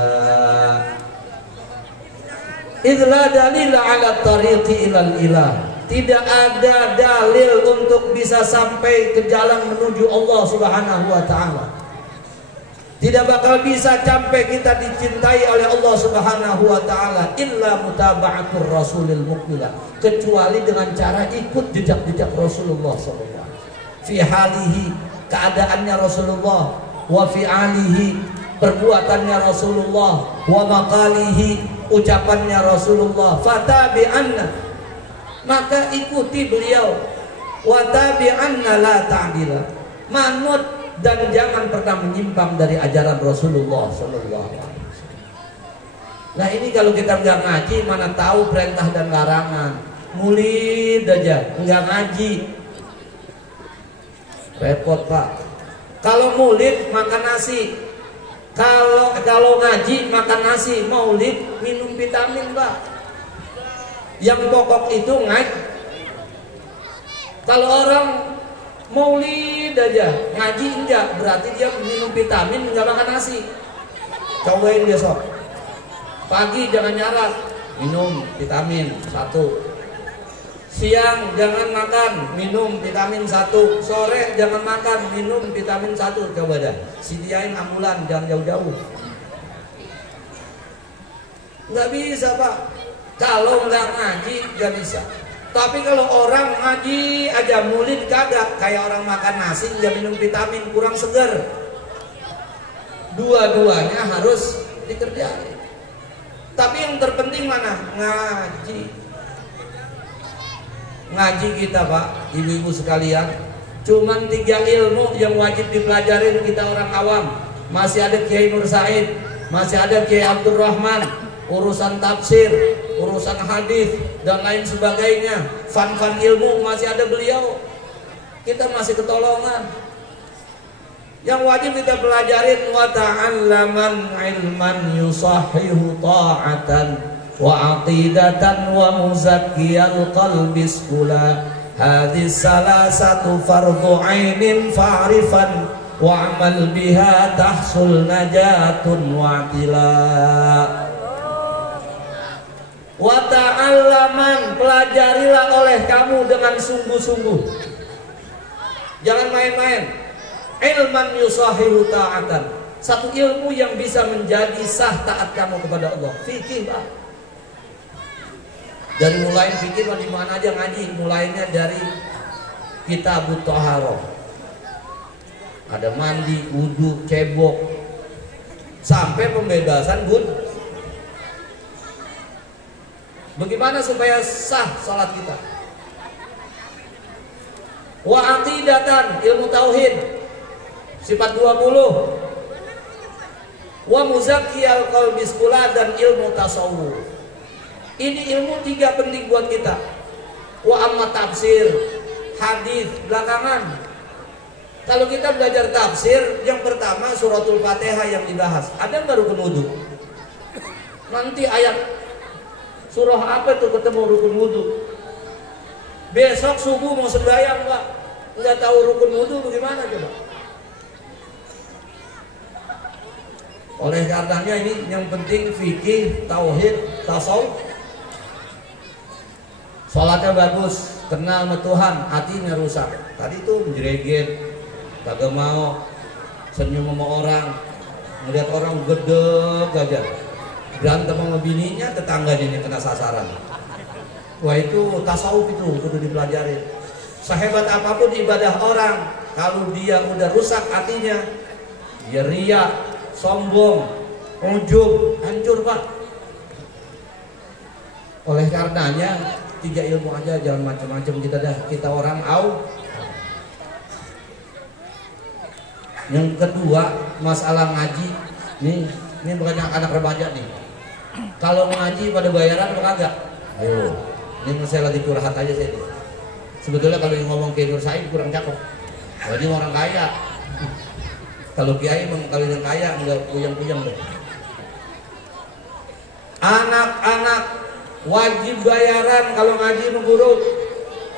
Idla dalila ala tariqi ilal ilah, tidak ada dalil untuk bisa sampai ke jalan menuju Allah Subhanahu wa ta'ala. Tidak bakal bisa sampai kita dicintai oleh Allah Subhanahu wa taala illa mutaba'atur rasulil muqbilah, kecuali dengan cara ikut jejak-jejak Rasulullah sallallahu alaihi wasallam. Fi halihi, keadaannya Rasulullah, wa fi alihi, perbuatannya Rasulullah, wa maqalihi, ucapannya Rasulullah. Fatabi'anna, maka ikuti beliau. Wa tabi'anna la ta'dila, manut dan jangan pernah menyimpang dari ajaran Rasulullah sallallahu alaihi wasallam. Nah ini kalau kita nggak ngaji, mana tahu perintah dan larangan. Mulid aja, nggak ngaji, repot Pak. Kalau mulid makan nasi, kalau ngaji makan nasi, maulid minum vitamin Pak. Yang pokok itu ngaji. Kalau orang maulid aja, ngaji enggak, berarti dia minum vitamin, enggak makan nasi. Cobain besok. Pagi jangan nyarat, minum vitamin 1. Siang jangan makan, minum vitamin 1. Sore jangan makan, minum vitamin 1. Coba dah, sediain ambulan, jangan jauh-jauh. Enggak bisa Pak. Kalau enggak ngaji, enggak bisa. Tapi kalau orang ngaji aja mulid kagak, kayak orang makan nasi nggak minum vitamin, kurang segar. Dua-duanya harus dikerjain. Tapi yang terpenting mana? Ngaji. Ngaji kita Pak, ibu-ibu sekalian, cuman 3 ilmu yang wajib dipelajarin kita orang awam. Masih ada Kiai Nur Said, masih ada Kiai Abdul Rahman, urusan tafsir, urusan hadis dan lain sebagainya, fan ilmu masih ada beliau. Kita masih ketolongan. Yang wajib kita pelajarin, wa ta'allaman ilman yusahhihu ta'atan wa aqidatan wa muzakkiyal qalbi skula. Hadis salasatu fardhu ainin fa'rifan wa'mal biha tahsul najatun wa'tila. Wa ta'allaman, pelajarilah oleh kamu dengan sungguh-sungguh, jangan main-main. Ilman yusahihu ta'atan, satu ilmu yang bisa menjadi sah taat kamu kepada Allah. Fikih Pak. Dari mulai fikih di mana aja ngaji, mulainya dari Kitabut Thaharah. Ada mandi, wudu, cebok, sampai pembebasan bagaimana supaya sah salat kita. Wa aqidatan, ilmu tauhid, sifat 20. Wa muzakkiyal qalbi skula, dan ilmu tasawuf. Ini ilmu 3 penting buat kita. Wa amma tafsir, hadis belakangan. Kalau kita belajar tafsir, yang pertama suratul Fatihah yang dibahas. Ada nggak rukun wudu? Nanti ayat surah apa tuh ketemu rukun wudu. Besok subuh mau sembahyang Pak, nggak tahu rukun wudu bagaimana coba. Oleh karenanya ini yang penting fikih, tauhid, tasawuf. Salatnya bagus, kenal sama Tuhan, hatinya rusak. Tadi tuh menjereget, kagak mau senyum sama orang, melihat orang gedeg aja. Berantem sama bininya, tetangganya ini kena sasaran. Wah itu tasawuf, itu kudu dipelajari. Sehebat apapun ibadah orang, kalau dia udah rusak hatinya, dia riya, sombong, ujub, hancur Pak. Oleh karenanya 3 ilmu aja, jangan macam-macam kita dah. Kita orang Yang kedua, masalah ngaji. Ini bukan anak remaja nih. Kalau ngaji pada bayaran apa kagak? Ayo, ini saya lagi curhat aja saya. Sebetulnya kalau yang ngomong Kiai Nur Said kurang cakep. Ini orang kaya. Kalau Kiai kalau yang kaya enggak puyeng-puyeng deh. Anak-anak wajib bayaran kalau ngaji mengguru,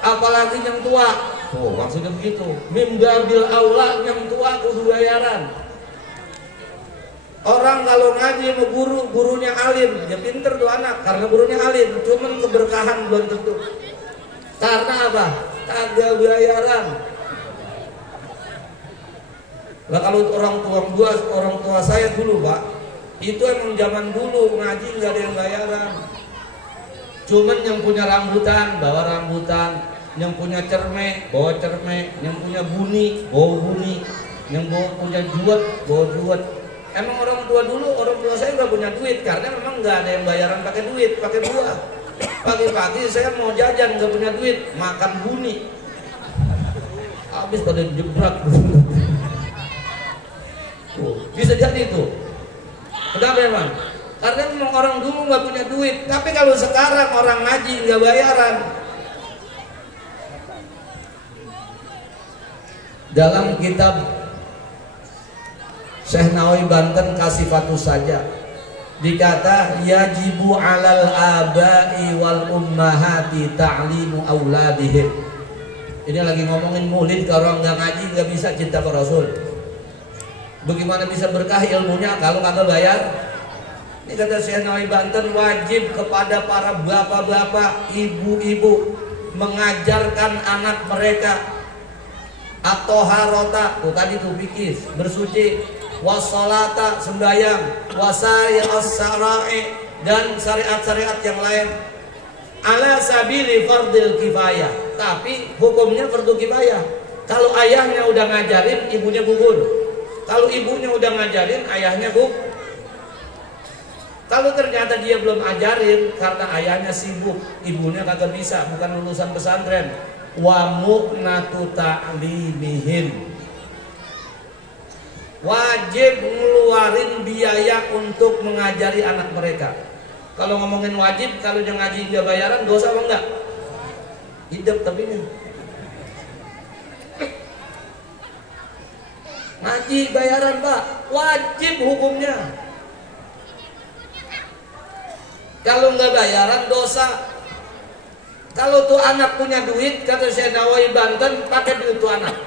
apalagi yang tua. Tuh maksudnya begitu. Mimbabil aula yang tua kudu bayaran. Orang kalau ngaji sama gurunya alim, ya pinter tuh anak karena gurunya alim, cuman keberkahan belum tentu. Karena apa? Kagak bayaran. Lah kalau orang tua saya dulu Pak, itu emang zaman dulu ngaji nggak ada yang bayaran. Cuman yang punya rambutan bawa rambutan, yang punya cermek bawa cermek, yang punya buni bawa buni, yang punya juwet bawa juwet. Emang orang tua saya udah punya duit karena memang nggak ada yang bayaran pakai duit, pakai buah. Pagi-pagi saya mau jajan nggak punya duit, makan buni, habis pada jebrak. Bisa jadi itu. Kenapa emang? Karena memang orang dulu nggak punya duit. Tapi kalau sekarang orang ngaji nggak bayaran. Dalam kitab Syekh Nawawi Banten Kasifatus Saja dikata yajibu alal abai wal ummahati ta'limu auladihim. Ini lagi ngomongin maulid, kalau nggak ngaji nggak bisa cinta ke Rasul. Bagaimana bisa berkah ilmunya kalau kagak bayar? Ini kata Syekh Nawawi Banten, wajib kepada para bapak-bapak, ibu-ibu mengajarkan anak mereka at-toharota, tuh tadi tuh fikih, bersuci, wassalata, sembahyang, wasayas-sarai, dan syariat-syariat yang lain. Ala sabili fardil kifayah, tapi hukumnya fardu kifayah. Kalau ayahnya udah ngajarin, ibunya gugur. Kalau ibunya udah ngajarin, ayahnya gugur. Kalau ternyata dia belum ajarin karena ayahnya sibuk, ibunya kagak bisa, bukan lulusan pesantren, wa mu'natu ta'limihim, wajib ngeluarin biaya untuk mengajari anak mereka. Kalau ngomongin wajib, kalau yang ngaji dia bayaran, dosa apa enggak? Hidup tapi ini ngaji bayaran Pak, wajib hukumnya. Kalau nggak bayaran dosa. Kalau tuh anak punya duit, kata Syekh Nawawi Banten, pakai duit tuh anak.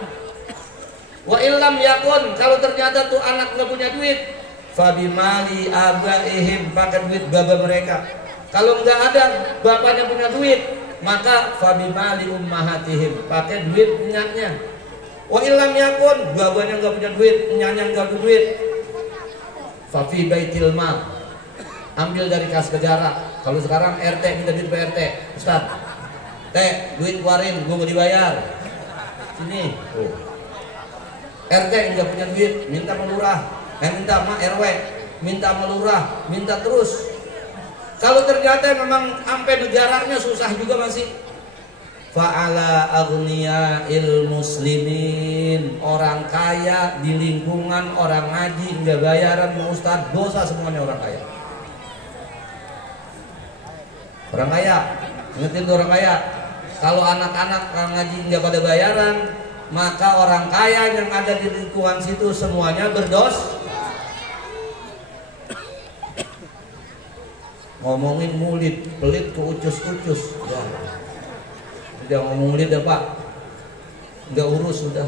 Wa illam yakun, kalau ternyata tuh anak nggak punya duit, fabimali abaihim, pakai duit baba mereka. Kalau nggak ada bapaknya punya duit, maka fabimali ummahatihim, pakai duit enyaknya. Wa illam yakun, babanya nggak punya duit, enyaknya nggak punya duit, fafi baitil mal, ambil dari kas negara. Kalau sekarang RT minta duit ke RT, Ustaz, duit keluarin, gue mau dibayar. Sini, RT nggak punya duit, minta melurah, minta ma RW, minta melurah, minta terus. Kalau ternyata memang sampai negaranya susah juga masih. Fa'ala aghniya'il muslimin, orang kaya di lingkungan orang ngaji nggak bayaran sama Ustaz, dosa semuanya orang kaya. Orang kaya, ingetin tuh orang kaya. Kalau anak-anak orang ngaji nggak pada bayaran, maka orang kaya yang ada di lingkungan situ semuanya berdos. Ngomongin maulid, pelit ke ucus-ucus. Ya. Udah ngomong maulid ya Pak, nggak urus sudah.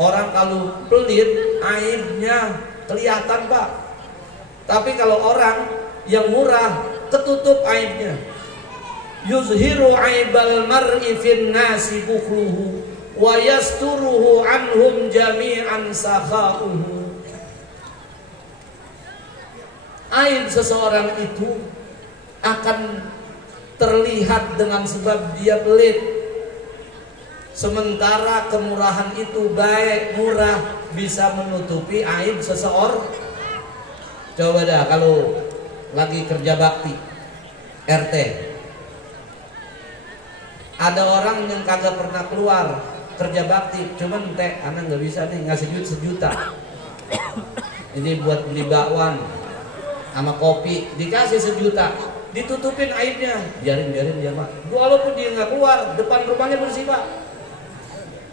Orang kalau pelit, aibnya kelihatan Pak. Tapi kalau orang yang murah, ketutup aibnya. Yuzhiru aibal mar'i fin nasi bukhluhu wa yasturuhu anhum jami'an sakha'uhu. Aib seseorang itu akan terlihat dengan sebab dia pelit. Sementara kemurahan itu baik, murah, bisa menutupi aib seseorang. Coba dah kalau lagi kerja bakti RT, ada orang yang kagak pernah keluar kerja bakti, cuman anak nggak bisa nih ngasih duit 1 juta. Ini buat beli bakwan sama kopi, dikasih 1 juta, ditutupin aibnya, biarin dia Pak. Walaupun dia nggak keluar, depan rumahnya bersih Pak.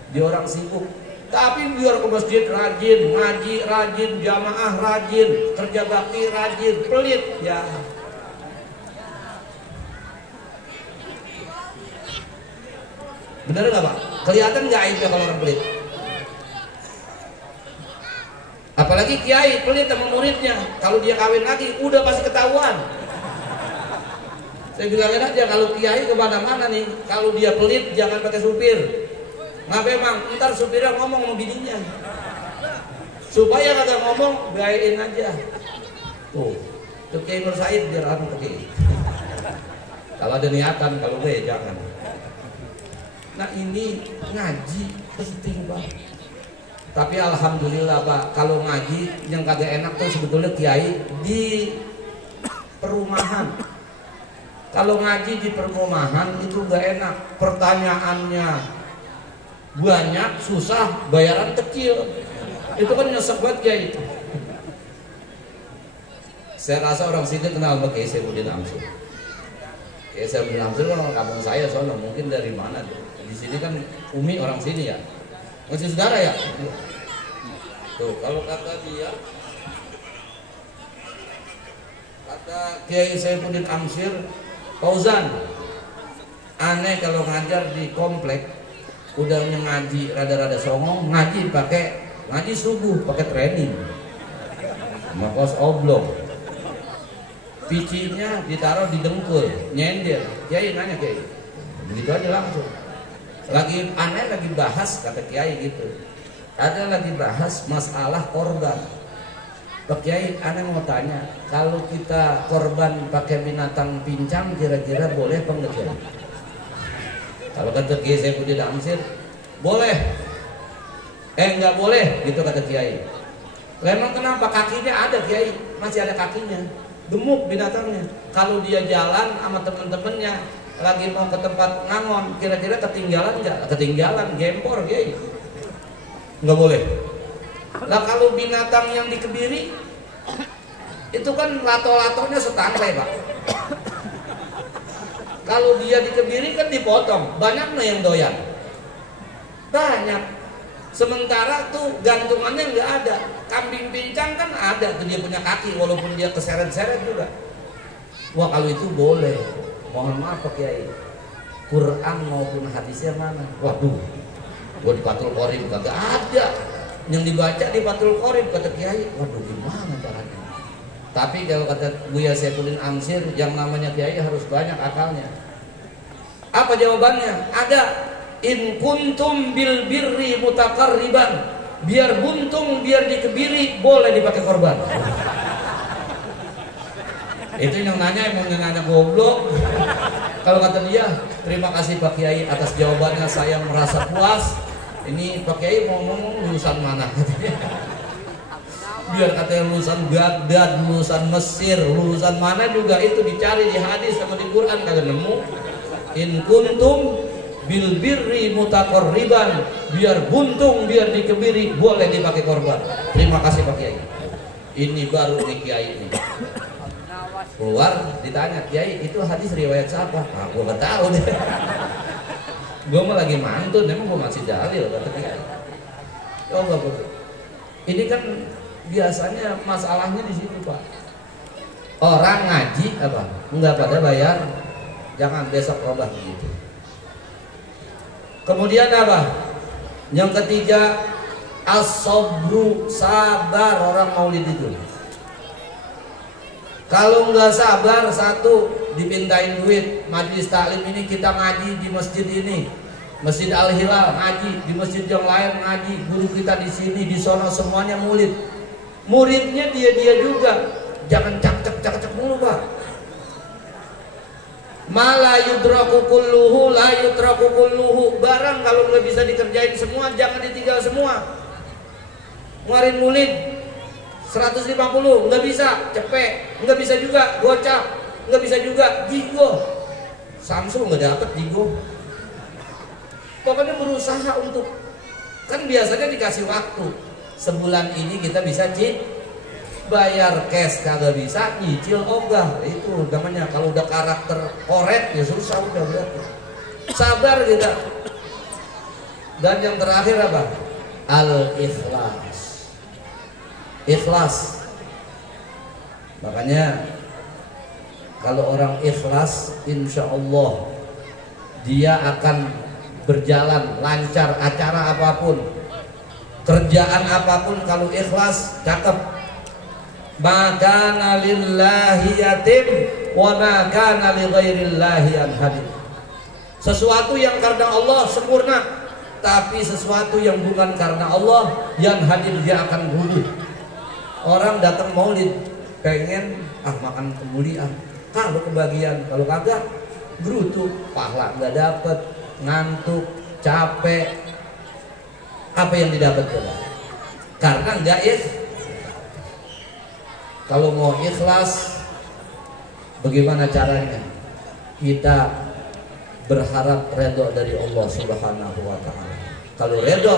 Dia orang sibuk, tapi biar ke masjid rajin, ngaji rajin, jamaah rajin, kerja bakti rajin, pelit ya. Bener nggak Pak? Kelihatan nggak aibnya kalau orang pelit? Apalagi kiai pelit sama muridnya, kalau dia kawin lagi udah pasti ketahuan. Saya bilangin aja kalau kiai kemana-mana nih, kalau dia pelit jangan pakai supir. Ngapa emang? Ntar supirnya ngomong sama bininya. supaya kagak ngomong gayain aja. Tuh Kiai Nur Said biar anu Kiai. Kalau ada niatan, kalau enggak ya jangan. Nah ini ngaji penting banget. Tapi alhamdulillah Pak, kalau ngaji yang kagak enak tuh sebetulnya kiai di perumahan. Kalau ngaji di perumahan itu gak enak. Pertanyaannya banyak, susah, bayaran kecil. Itu kan nyesek banget kiai. Saya rasa orang sini kenal sama Kiai Saifuddin Amsir. Kiai Saifuddin Amsir kan orang kampung saya soalnya, mungkin dari mana tuh. Di sini kan Umi orang sini ya, masih saudara ya. Tuh kalau kata dia, kata Kiai Saifuddin Amsir, Fauzan, aneh kalau ngajar di komplek, udah ngaji rada-rada songong, ngaji subuh pakai training, makos oblong, picinya ditaruh di dengkul, nyender. Kiai nanya Kiai, begitu aja langsung. Lagi aneh lagi bahas kata Kiai gitu, ada lagi bahas masalah korban. Pak Kiai aneh mau tanya, kalau kita korban pakai binatang pincang kira-kira boleh apa enggak Kiai? Kalau kata Kiai Saifuddin Amsir boleh, enggak boleh gitu kata Kiai. Memang kenapa? Kakinya ada Kiai, masih ada kakinya, gemuk binatangnya. Kalau dia jalan sama temen-temennya lagi mau ke tempat ngangon, kira-kira ketinggalan nggak? Ketinggalan, gempor Kiai. Nggak boleh. Lah kalau binatang yang dikebiri itu kan lato-latonya setangkai Pak. Kalau dia dikebiri kan dipotong, banyak nih yang doyan. Banyak. Sementara tuh gantungannya nggak ada. Kambing pincang kan ada tuh dia punya kaki, walaupun dia keseret-seret juga. Wah kalau itu boleh. Mohon maaf Pak Kiai, Quran maupun hadisnya mana? Waduh, gua di Fathul Qorib kagak ada. Yang dibaca di Fathul Qorib kata Kiai. Waduh gimana caranya? Tapi kalau kata Buya Saifuddin Amsir, yang namanya Kiai harus banyak akalnya. Apa jawabannya? Ada. In kuntum bil birri mutaqarriban, biar buntung biar dikebiri boleh dipakai korban. Itu yang nanya emang yang nanya goblok. Kalau kata dia, terima kasih Pak Kiai atas jawabannya, saya merasa puas. Ini Pak Kiai mau ngomong lulusan mana? Biar katanya lulusan Baghdad, lulusan Mesir, lulusan mana juga itu dicari di hadis sama di Quran kagak nemu. In kuntum bil birri mutaqarriban, biar buntung biar dikebiri boleh dipakai korban. Terima kasih Pak Kiai. Ini baru nih Kiai ini. Keluar ditanya, Kiai itu hadis riwayat siapa? Ah, gue gak tahu deh. Gue mah lagi mantun, emang gue masih dalil kata Kiai. Coba betul. Ini kan biasanya masalahnya di situ Pak. Orang ngaji apa? Enggak pada bayar. Jangan besok robah begitu. Kemudian apa? Yang ketiga, as-sabru, sabar orang maulid itu. Kalau nggak sabar, satu dipintain duit. Majelis taklim ini kita ngaji di masjid ini, Masjid Al-Hilal ngaji, di masjid yang lain ngaji, guru kita di sini, di sono semuanya murid. Muridnya dia juga, jangan cak-cak mulu Pak. Mala yudraku kulluhu la yutraku kulluhu. Barang kalau nggak bisa dikerjain semua, jangan ditinggal semua. Ngeluarin murid 150 nggak bisa, cepet, nggak bisa juga, gocap, nggak bisa juga, jigo. Samsul nggak dapet jigo. Pokoknya berusaha untuk, kan biasanya dikasih waktu. Sebulan ini kita bisa bayar cash kagak bisa, nyicil ogah. Itu namanya kalau udah karakter koret ya susah udah berarti. Sabar kita. Dan yang terakhir apa? Al-ikhlas. Ikhlas. Makanya kalau orang ikhlas, insya Allah dia akan berjalan lancar acara apapun, kerjaan apapun. Kalau ikhlas, cakep. Maka lillahi yatim wa maka li ghairillahi anhadim. Sesuatu yang karena Allah sempurna, tapi sesuatu yang bukan karena Allah, yang hadir dia akan rugi. Orang datang maulid pengen makan kembuli kalau kebagian, kalau kagak gerutu, pahala nggak dapet, ngantuk, capek. Apa yang didapat coba? Karena nggak Kalau mau ikhlas, bagaimana caranya? Kita berharap redha dari Allah Subhanahu wa Ta'ala. Kalau redha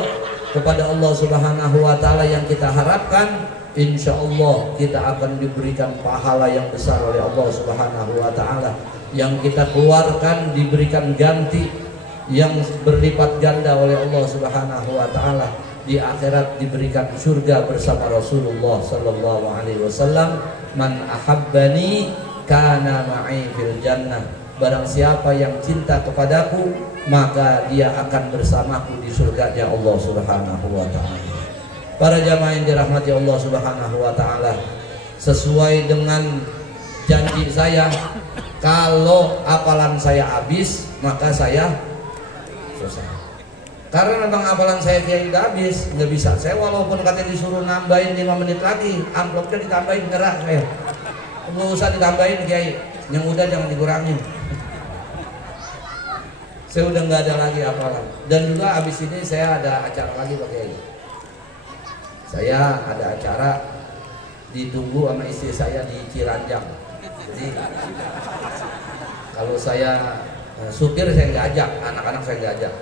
kepada Allah Subhanahu wa Ta'ala yang kita harapkan, insya Allah kita akan diberikan pahala yang besar oleh Allah Subhanahu wa Ta'ala. Yang kita keluarkan diberikan ganti yang berlipat ganda oleh Allah Subhanahu wa Ta'ala. Di akhirat diberikan surga bersama Rasulullah sallallahu alaihi wasallam. Man ahabbani kana ma'i fil jannah. Barang siapa yang cinta kepadaku, maka dia akan bersamaku di surganya Allah Subhanahu wa Ta'ala. Para jamaah yang dirahmati Allah Subhanahu wa Ta'ala, sesuai dengan janji saya, kalau hafalan saya habis, maka saya selesai. Karena memang hafalan saya kiai udah habis, nggak bisa. Saya walaupun katanya disuruh nambahin 5 menit lagi, amplopnya ditambahin nyerah saya. Nggak usah ditambahin kiai, yang udah jangan dikurangin. Saya udah nggak ada lagi hafalan. Dan juga habis ini saya ada acara lagi Pak Kiai. Saya ada acara ditunggu sama istri saya di Ciranjang. Jadi kalau saya supir saya nggak ajak, anak-anak saya nggak ajak.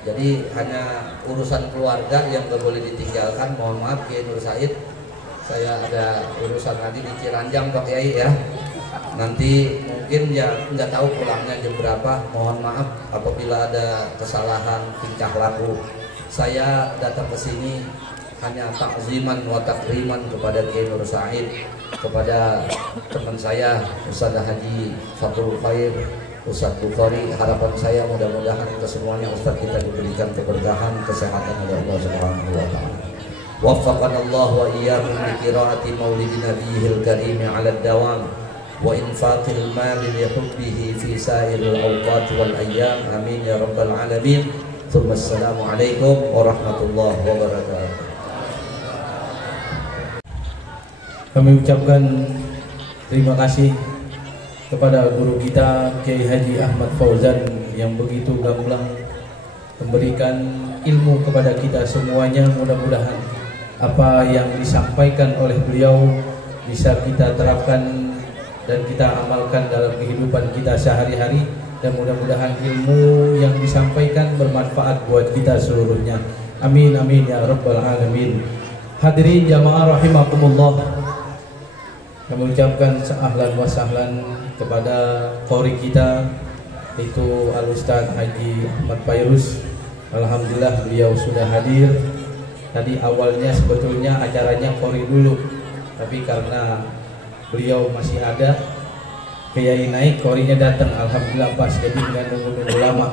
Jadi hanya urusan keluarga yang gak boleh ditinggalkan. Mohon maaf Kiai Nur Said, saya ada urusan nanti di Ciranjang Pak Kiai ya. Nanti mungkin ya nggak tahu pulangnya jam berapa. Mohon maaf apabila ada kesalahan tingkah laku. Saya datang ke sini hanya takziman wa takriman kepada Kiai Nur Said, kepada teman saya Ustaz Haji Fathul Khair, Ustaz Bukhari. Harapan saya mudah-mudahan kesemuanya Ustaz kita diberikan keberkahan, kesehatan oleh Allah Subhanahu wa Ta'ala. Waffaqana Allah wa iyyakum li qiraati maulidi nabiyil karim 'ala ad-dawam wa infaqil mali li hubbihi fi sa'iril awqat wal ayyam. Amin ya rabbal alamin. Tsumma assalamu alaikum warahmatullahi wabarakatuh. Kami ucapkan terima kasih kepada guru kita Kiai Haji Ahmad Fauzan yang begitu gamblang memberikan ilmu kepada kita semuanya. Mudah-mudahan apa yang disampaikan oleh beliau bisa kita terapkan dan kita amalkan dalam kehidupan kita sehari-hari, dan mudah-mudahan ilmu yang disampaikan bermanfaat buat kita seluruhnya. Amin amin ya rabbal alamin. Hadirin jamaah rahimakumullah, kami ucapkan ahlan wa sahlan kepada qori kita itu Al-Ustaz Haji Ahmad Fairuz. Alhamdulillah beliau sudah hadir. Tadi awalnya sebetulnya acaranya qori dulu, tapi karena beliau masih ada, Kiai naik, qorinya datang. Alhamdulillah pas, jadi nggak nunggu-nunggu lama.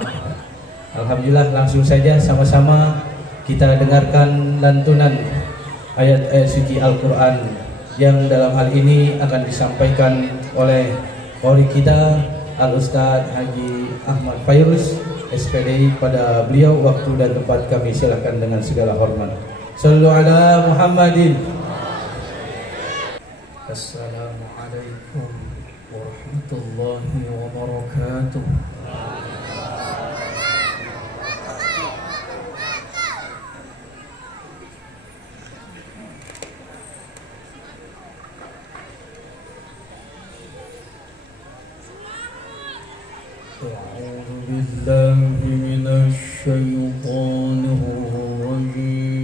Alhamdulillah langsung saja sama-sama kita dengarkan lantunan ayat-ayat suci Al-Quran yang dalam hal ini akan disampaikan oleh qori kita Al-Ustaz Haji Ahmad Fairuz SPDI. Pada beliau waktu dan tempat kami silakan dengan segala hormat. Sallu ala Muhammadin. Assalamualaikum warahmatullahi wabarakatuh. أعوذ بالله من الشيطان الرجيم.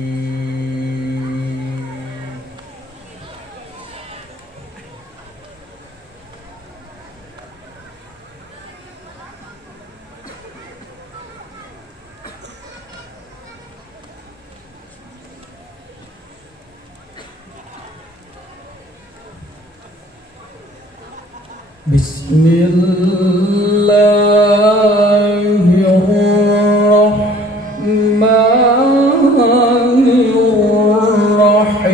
بسم الله الرحمن الرحيم.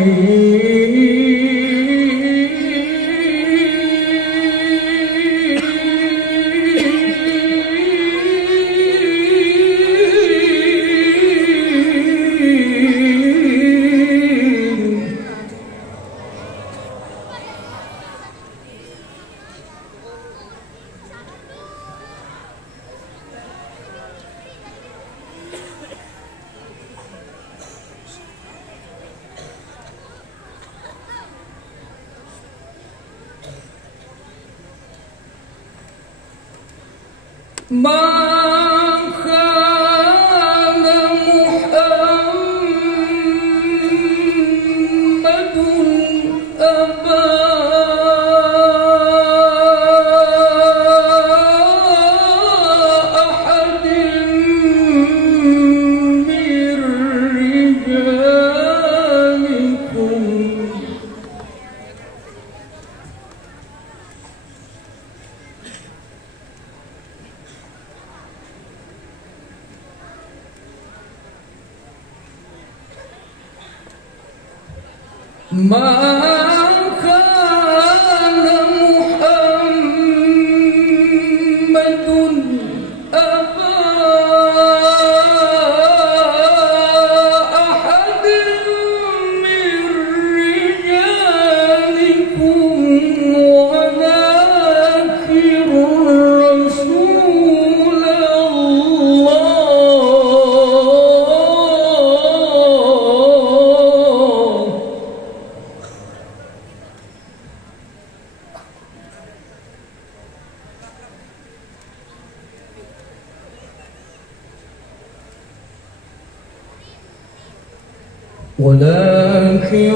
ولكن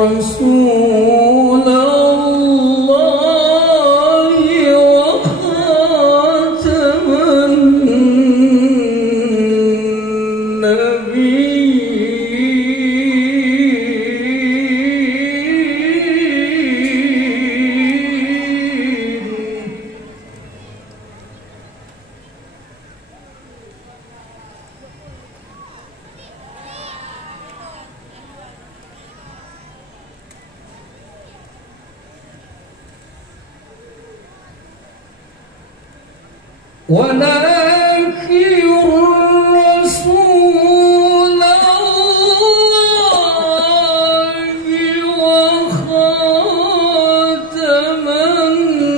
رسول الله وخاتم النبيين. ولكن رسول الله وخاتم النبيين.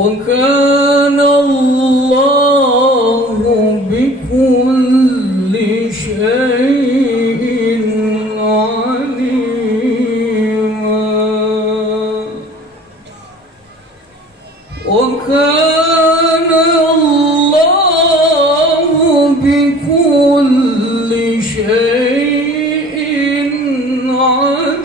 وكان الله بكل شيء عليما. وكان الله بكل شيء عليما.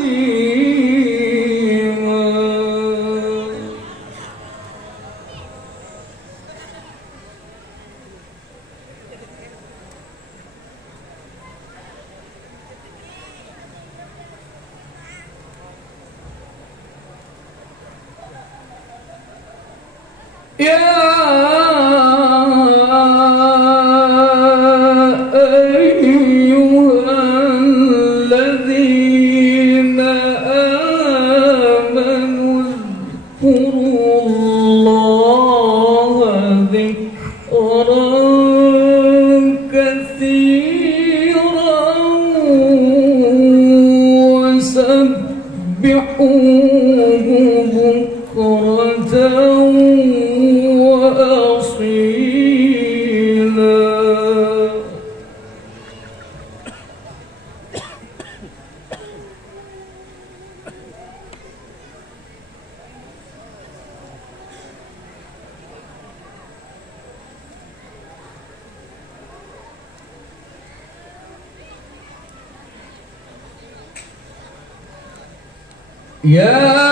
يا أيها الذين آمنوا اذكروا الله ذكرا كثيرا وسبحوه بكرة وأصيلا. يا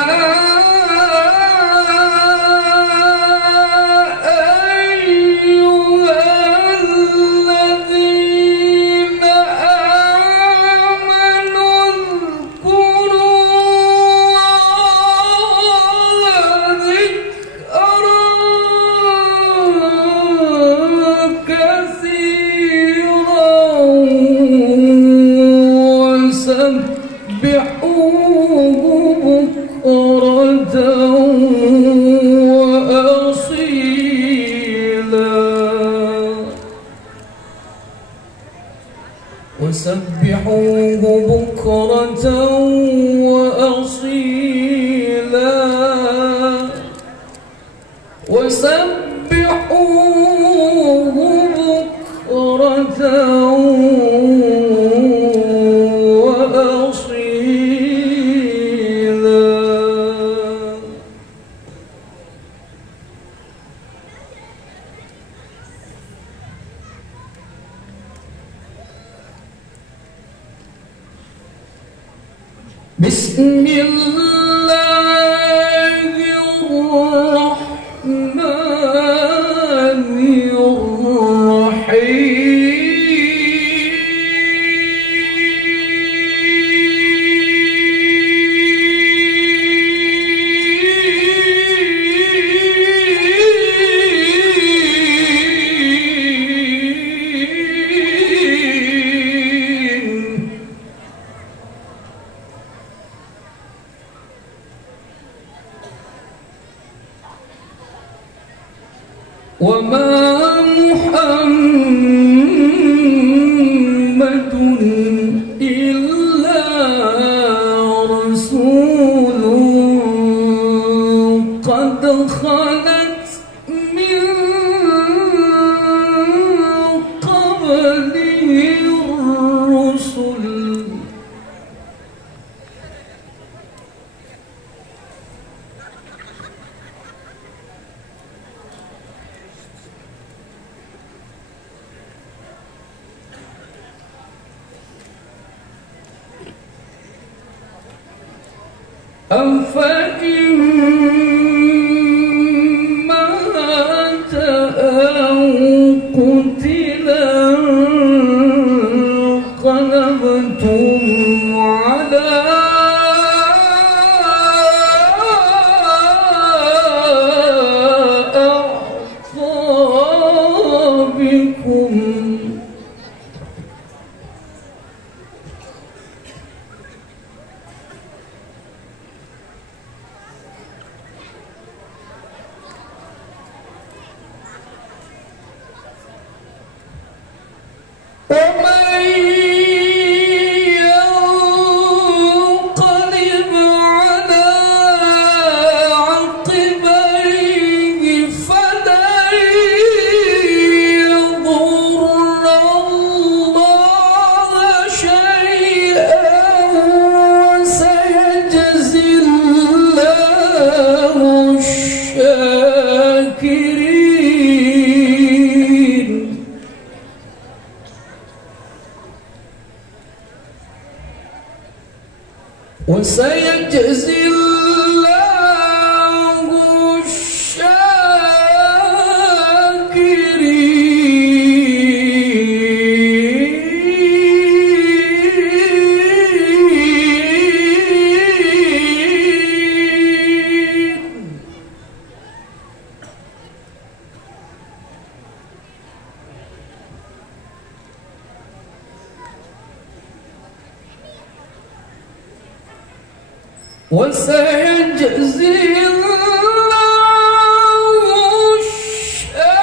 سبحوه بكرة وسبحوه بكرة وأصيلا وسبحوه بكرة وأصيلا. بسم الله الرحمن الرحيم. وما محمد إلا رسول قد خلت من قبله الرسل أفإن مات أو قتلا انقلبتم على أعقابكم. ومن ينقلب على عقبيه فلن يضر الله شيئا وسيجزي الله الشاكرين. وسيجزي الله الشاكرين. وسيجزي الله الشاكرين.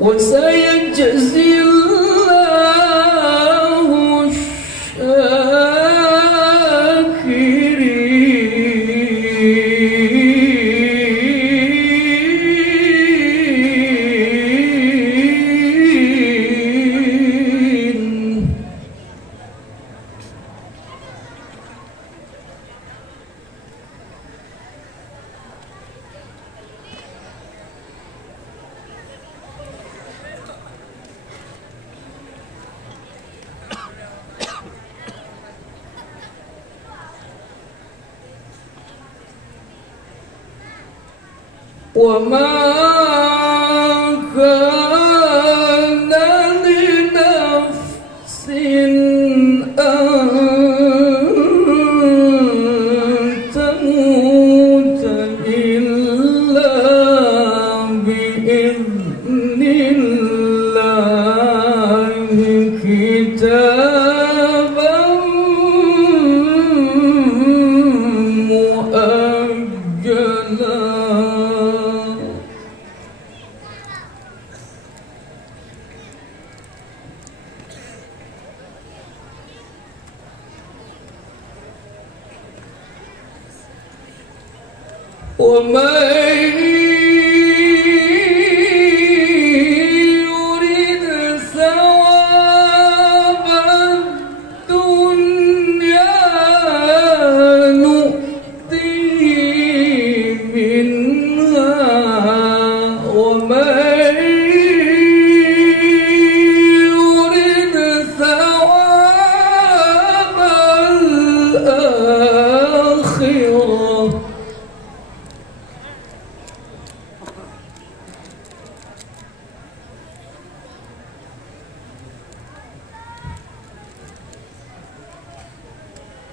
وسيجزي الله الشاكرين. وما كان لنفس أن تموت إلا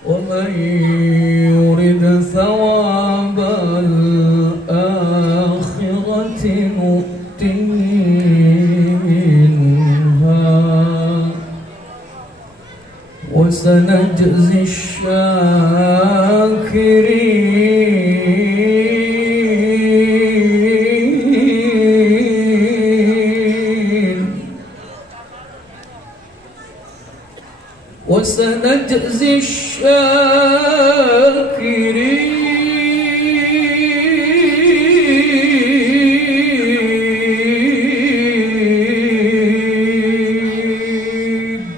ومن يرد ثواب الآخرة نؤته منها وسنجزي الشاكرين وسنجزي الشاكرين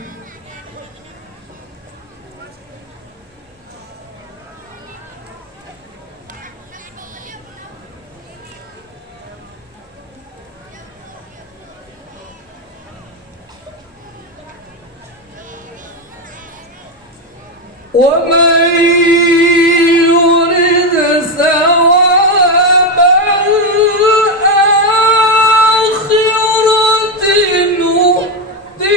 ومن يرد ثواب الآخرة نؤته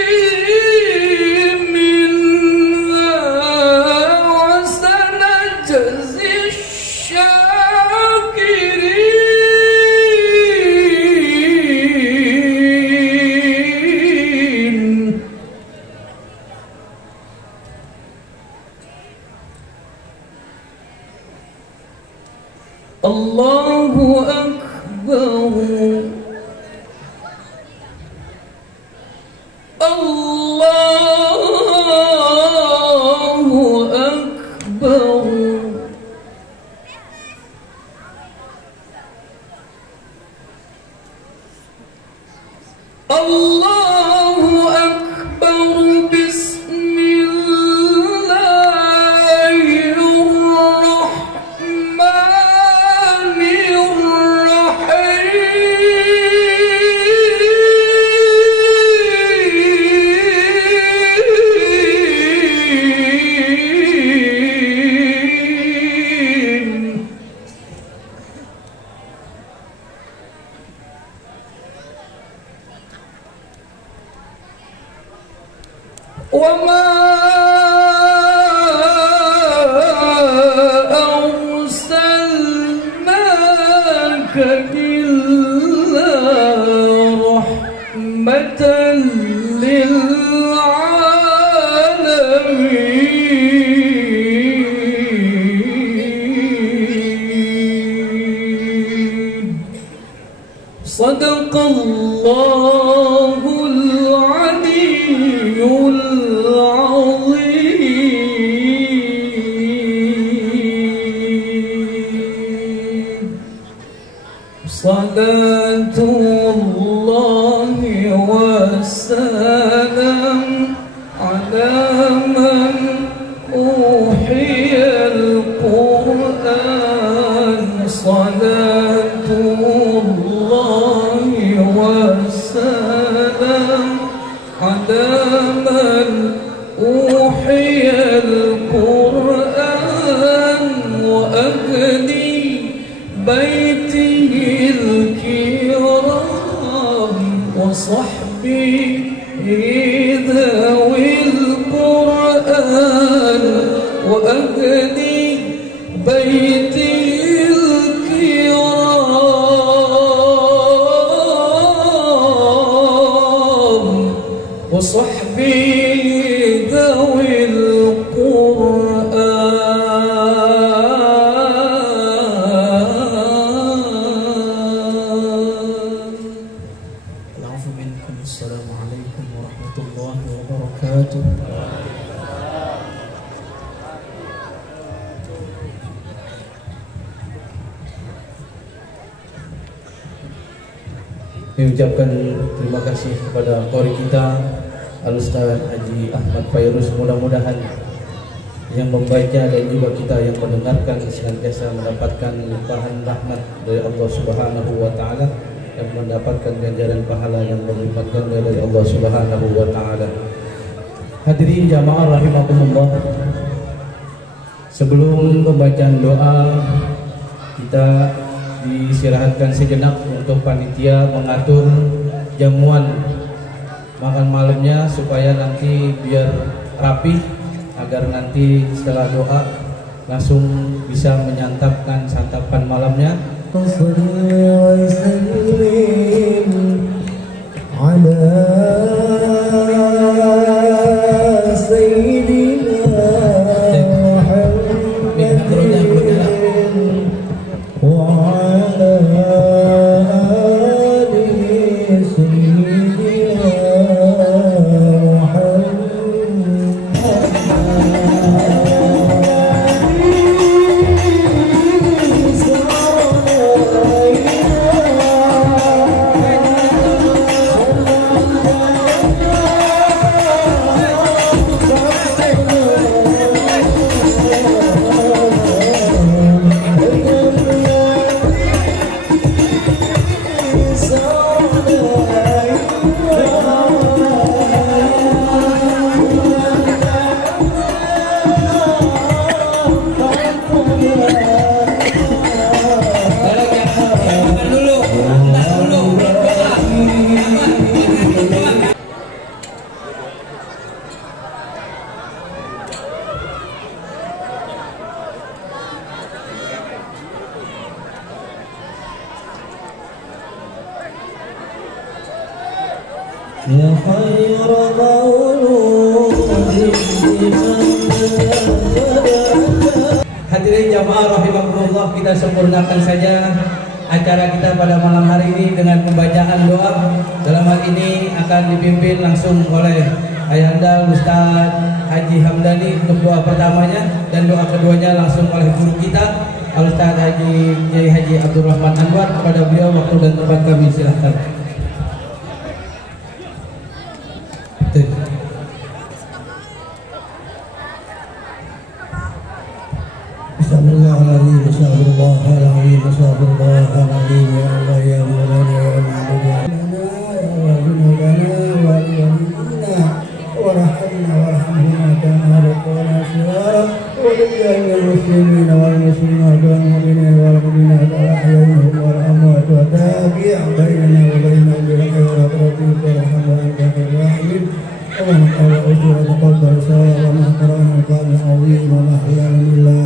منها وسنجزي الشاكرين الله أكبر الله أكبر الله أكبر بسم الله الرحمن الرحيم وما أرسلناك إلا رحمة للعالمين صدق الله العلي العظيم صلاة الله والسلام على من أوحي القرآن صلاة الله والسلام على من أوحي القرآن وأهلي بيته الكرام وصحبه ذوي القرآن وأهلي بيته الكرام وصحبه ذوي القرآن Mengucapkan terima kasih kepada qori kita Al-Ustaz Haji Ahmad Fairuz, mudah-mudahan yang membaca dan juga kita yang mendengarkan senantiasa mendapatkan limpahan rahmat dari Allah Subhanahu wa taala dan mendapatkan ganjaran pahala yang berlipat ganda dari Allah Subhanahu wa taala. Hadirin jamaah rahimakumullah. Sebelum pembacaan doa, kita diistirahatkan sejenak untuk panitia mengatur jamuan makan malamnya supaya nanti biar rapi, agar nanti setelah doa langsung bisa menyantapkan santapan malamnya. Hadirin jamaah rahimakumullah, kita sempurnakan saja acara kita pada malam hari ini dengan pembacaan doa. Dalam hal ini akan dipimpin langsung oleh Ayahanda Ustaz Haji Hamdani untuk doa pertamanya, dan doa keduanya langsung oleh guru kita Al-Ustaz Haji Abdurrahman Anwar. Kepada beliau waktu dan tempat kami silahkan. Bismillahirrahmanirrahim. Bismillahirrahmanirrahim. Bismillahirrahmanirrahim. Ya Allah ya Maulana ya Ma'bud ya Rabbana wa walidina warhamna warhamhuma kama rabbana shighara wa lil muslimin wal muslimat wal mu'minin wal mu'minat al-ahya'i wal amwat wa tabi' bainana wa bainahum bil khairi wa tawfiq wa rahmah ya rahim. اللهم تعالى أجر وتقبل سواء وما قرأنا القرآن العظيم وما أحيانا لا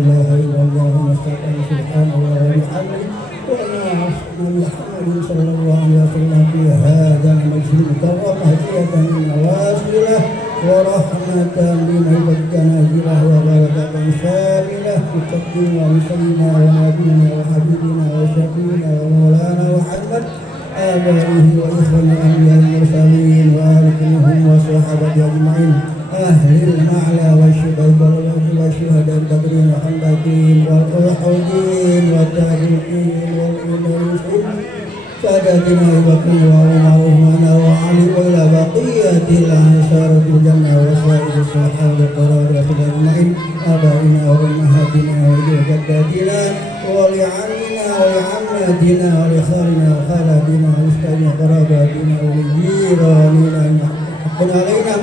إله إلا الله ونستعين سبحان الله وبحمده وأنا عصمنا محمد صلى الله عليه وسلم في هذا المجلس ومهدية من واصلة ورحمة من عبادك نازلة وبركة شاملة بتقديم ومسلمنا ونبينا وحبيبنا وشفينا ومولانا محمد آبائه وإخوان الأنبياء المرسلين وآلهم وصحابته أجمعين أهل المعلى والشهداء البدرين والحمدين والقحودين والتابعين والمنافقين سادتنا وكل وعلمنا وعلي إلى بقية العشرة الجنة وسائر الصحابة القرار أجمعين آبائنا وأمهاتنا وجداتنا ولعمنا ولعماتنا ولخالنا وخالاتنا ولأستاذنا قراباتنا ولجيراننا حقا علينا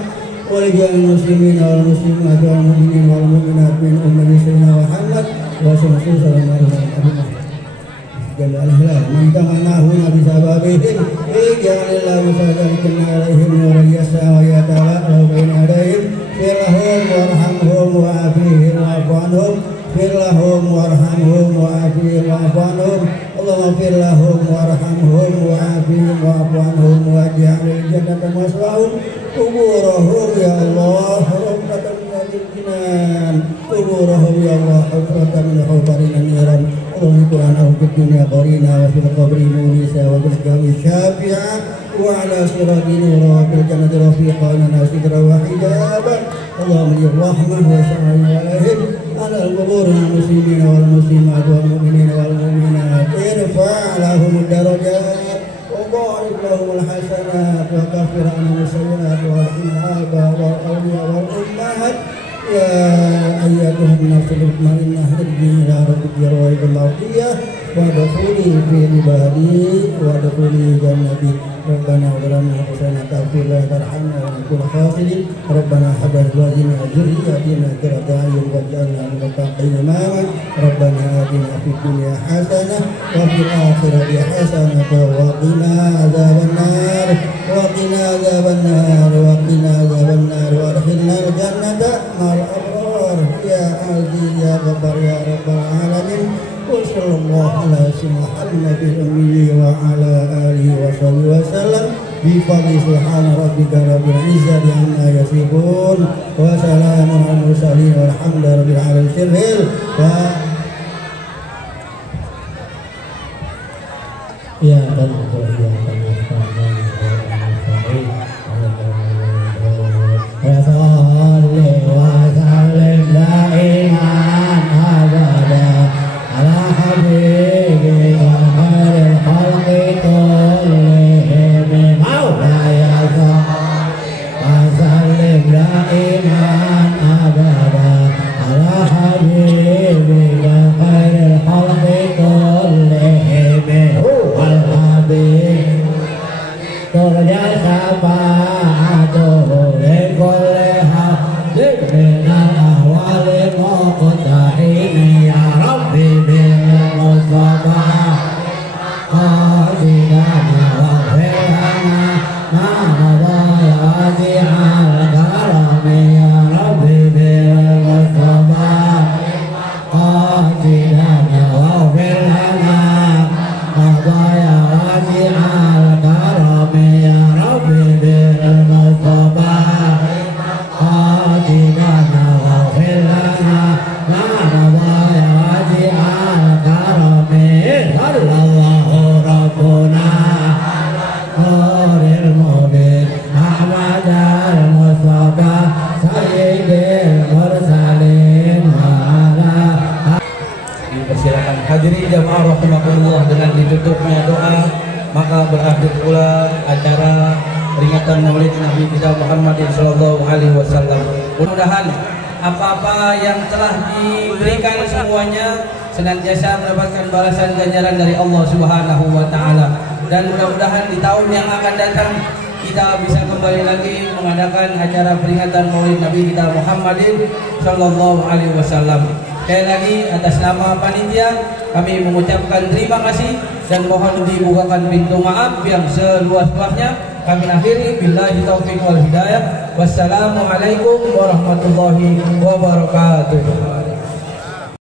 ولجميع المسلمين والمسلمات والمؤمنين والمؤمنات من أمة سيدنا محمد وصلى الله عليه وسلم جل الهلال من تمنى هنا بسببهم اجعل الله مساجدنا عليهم نورا يسعى ويتلاء بين يديهم اغفر لهم وارحمهم وعافيهم واعف عنهم اغفر لهم وارحمهم وعافيهم واعف عنهم اللهم اغفر لهم وارحمهم وعافيهم واعف عنهم واجعل الجنة مسواهم قبورهم يا الله روضة من الجنان قبورهم يا الله حفرة من حفرنا النيران اللهم اجعل عنهم في الدنيا قرينا وفي القبر مونسا وفي القبر شافعا وعلى صراط نورا وفي الجنة رفيقا لنا سترا وحجابا اللهم اجعل الرحمة وسعي عليهم على القبور المسلمين والمسلمات والمؤمنين والمؤمنات ارفع لهم الدرجات لهم الحسنات وكفر عنهم السيئات وارحم الآباء والأولياء والأمهات يا أيتها النفس المطمئنة ارجعي إلى ربك راضية مرضية وادخلي في عبادي وادخلي جنتي ربنا ظلمنا أنفسنا فاغفر لنا وارحمنا ونكون خاسرين ربنا هب أزواجنا وذرياتنا قرة أعين واجعلنا للمتقين إماما ربنا آتنا في الدنيا حسنة وفي الآخرة حسنة وقنا عذاب النار وقنا عذاب النار وقنا عذاب النار وادخلنا الجنة مع الأبرار يا عزيز يا غفار يا رب العالمين وصلى الله على سيدنا محمد الأمي وعلى آله وصحبه وسلم بفضل سبحان ربك رب العزة عما يصفون وسلام على المرسلين والحمد لله رب العالمين سرهل Ya dan hadirin jamaah rahimakumullah, dengan ditutupnya doa maka berakhir pula acara peringatan Maulid Nabi kita Muhammad sallallahu alaihi wasallam. Mudah-mudahan apa-apa yang telah diberikan semuanya senantiasa mendapatkan balasan ganjaran dari Allah Subhanahu wa taala, dan mudah-mudahan di tahun yang akan datang kita bisa kembali lagi mengadakan acara peringatan Maulid Nabi kita Muhammadin sallallahu alaihi wasallam. Sekali lagi atas nama panitia kami mengucapkan terima kasih dan mohon dibukakan pintu maaf yang seluas-luasnya. Kami akhiri billahi taufiq wal hidayah. Wassalamualaikum warahmatullahi wabarakatuh.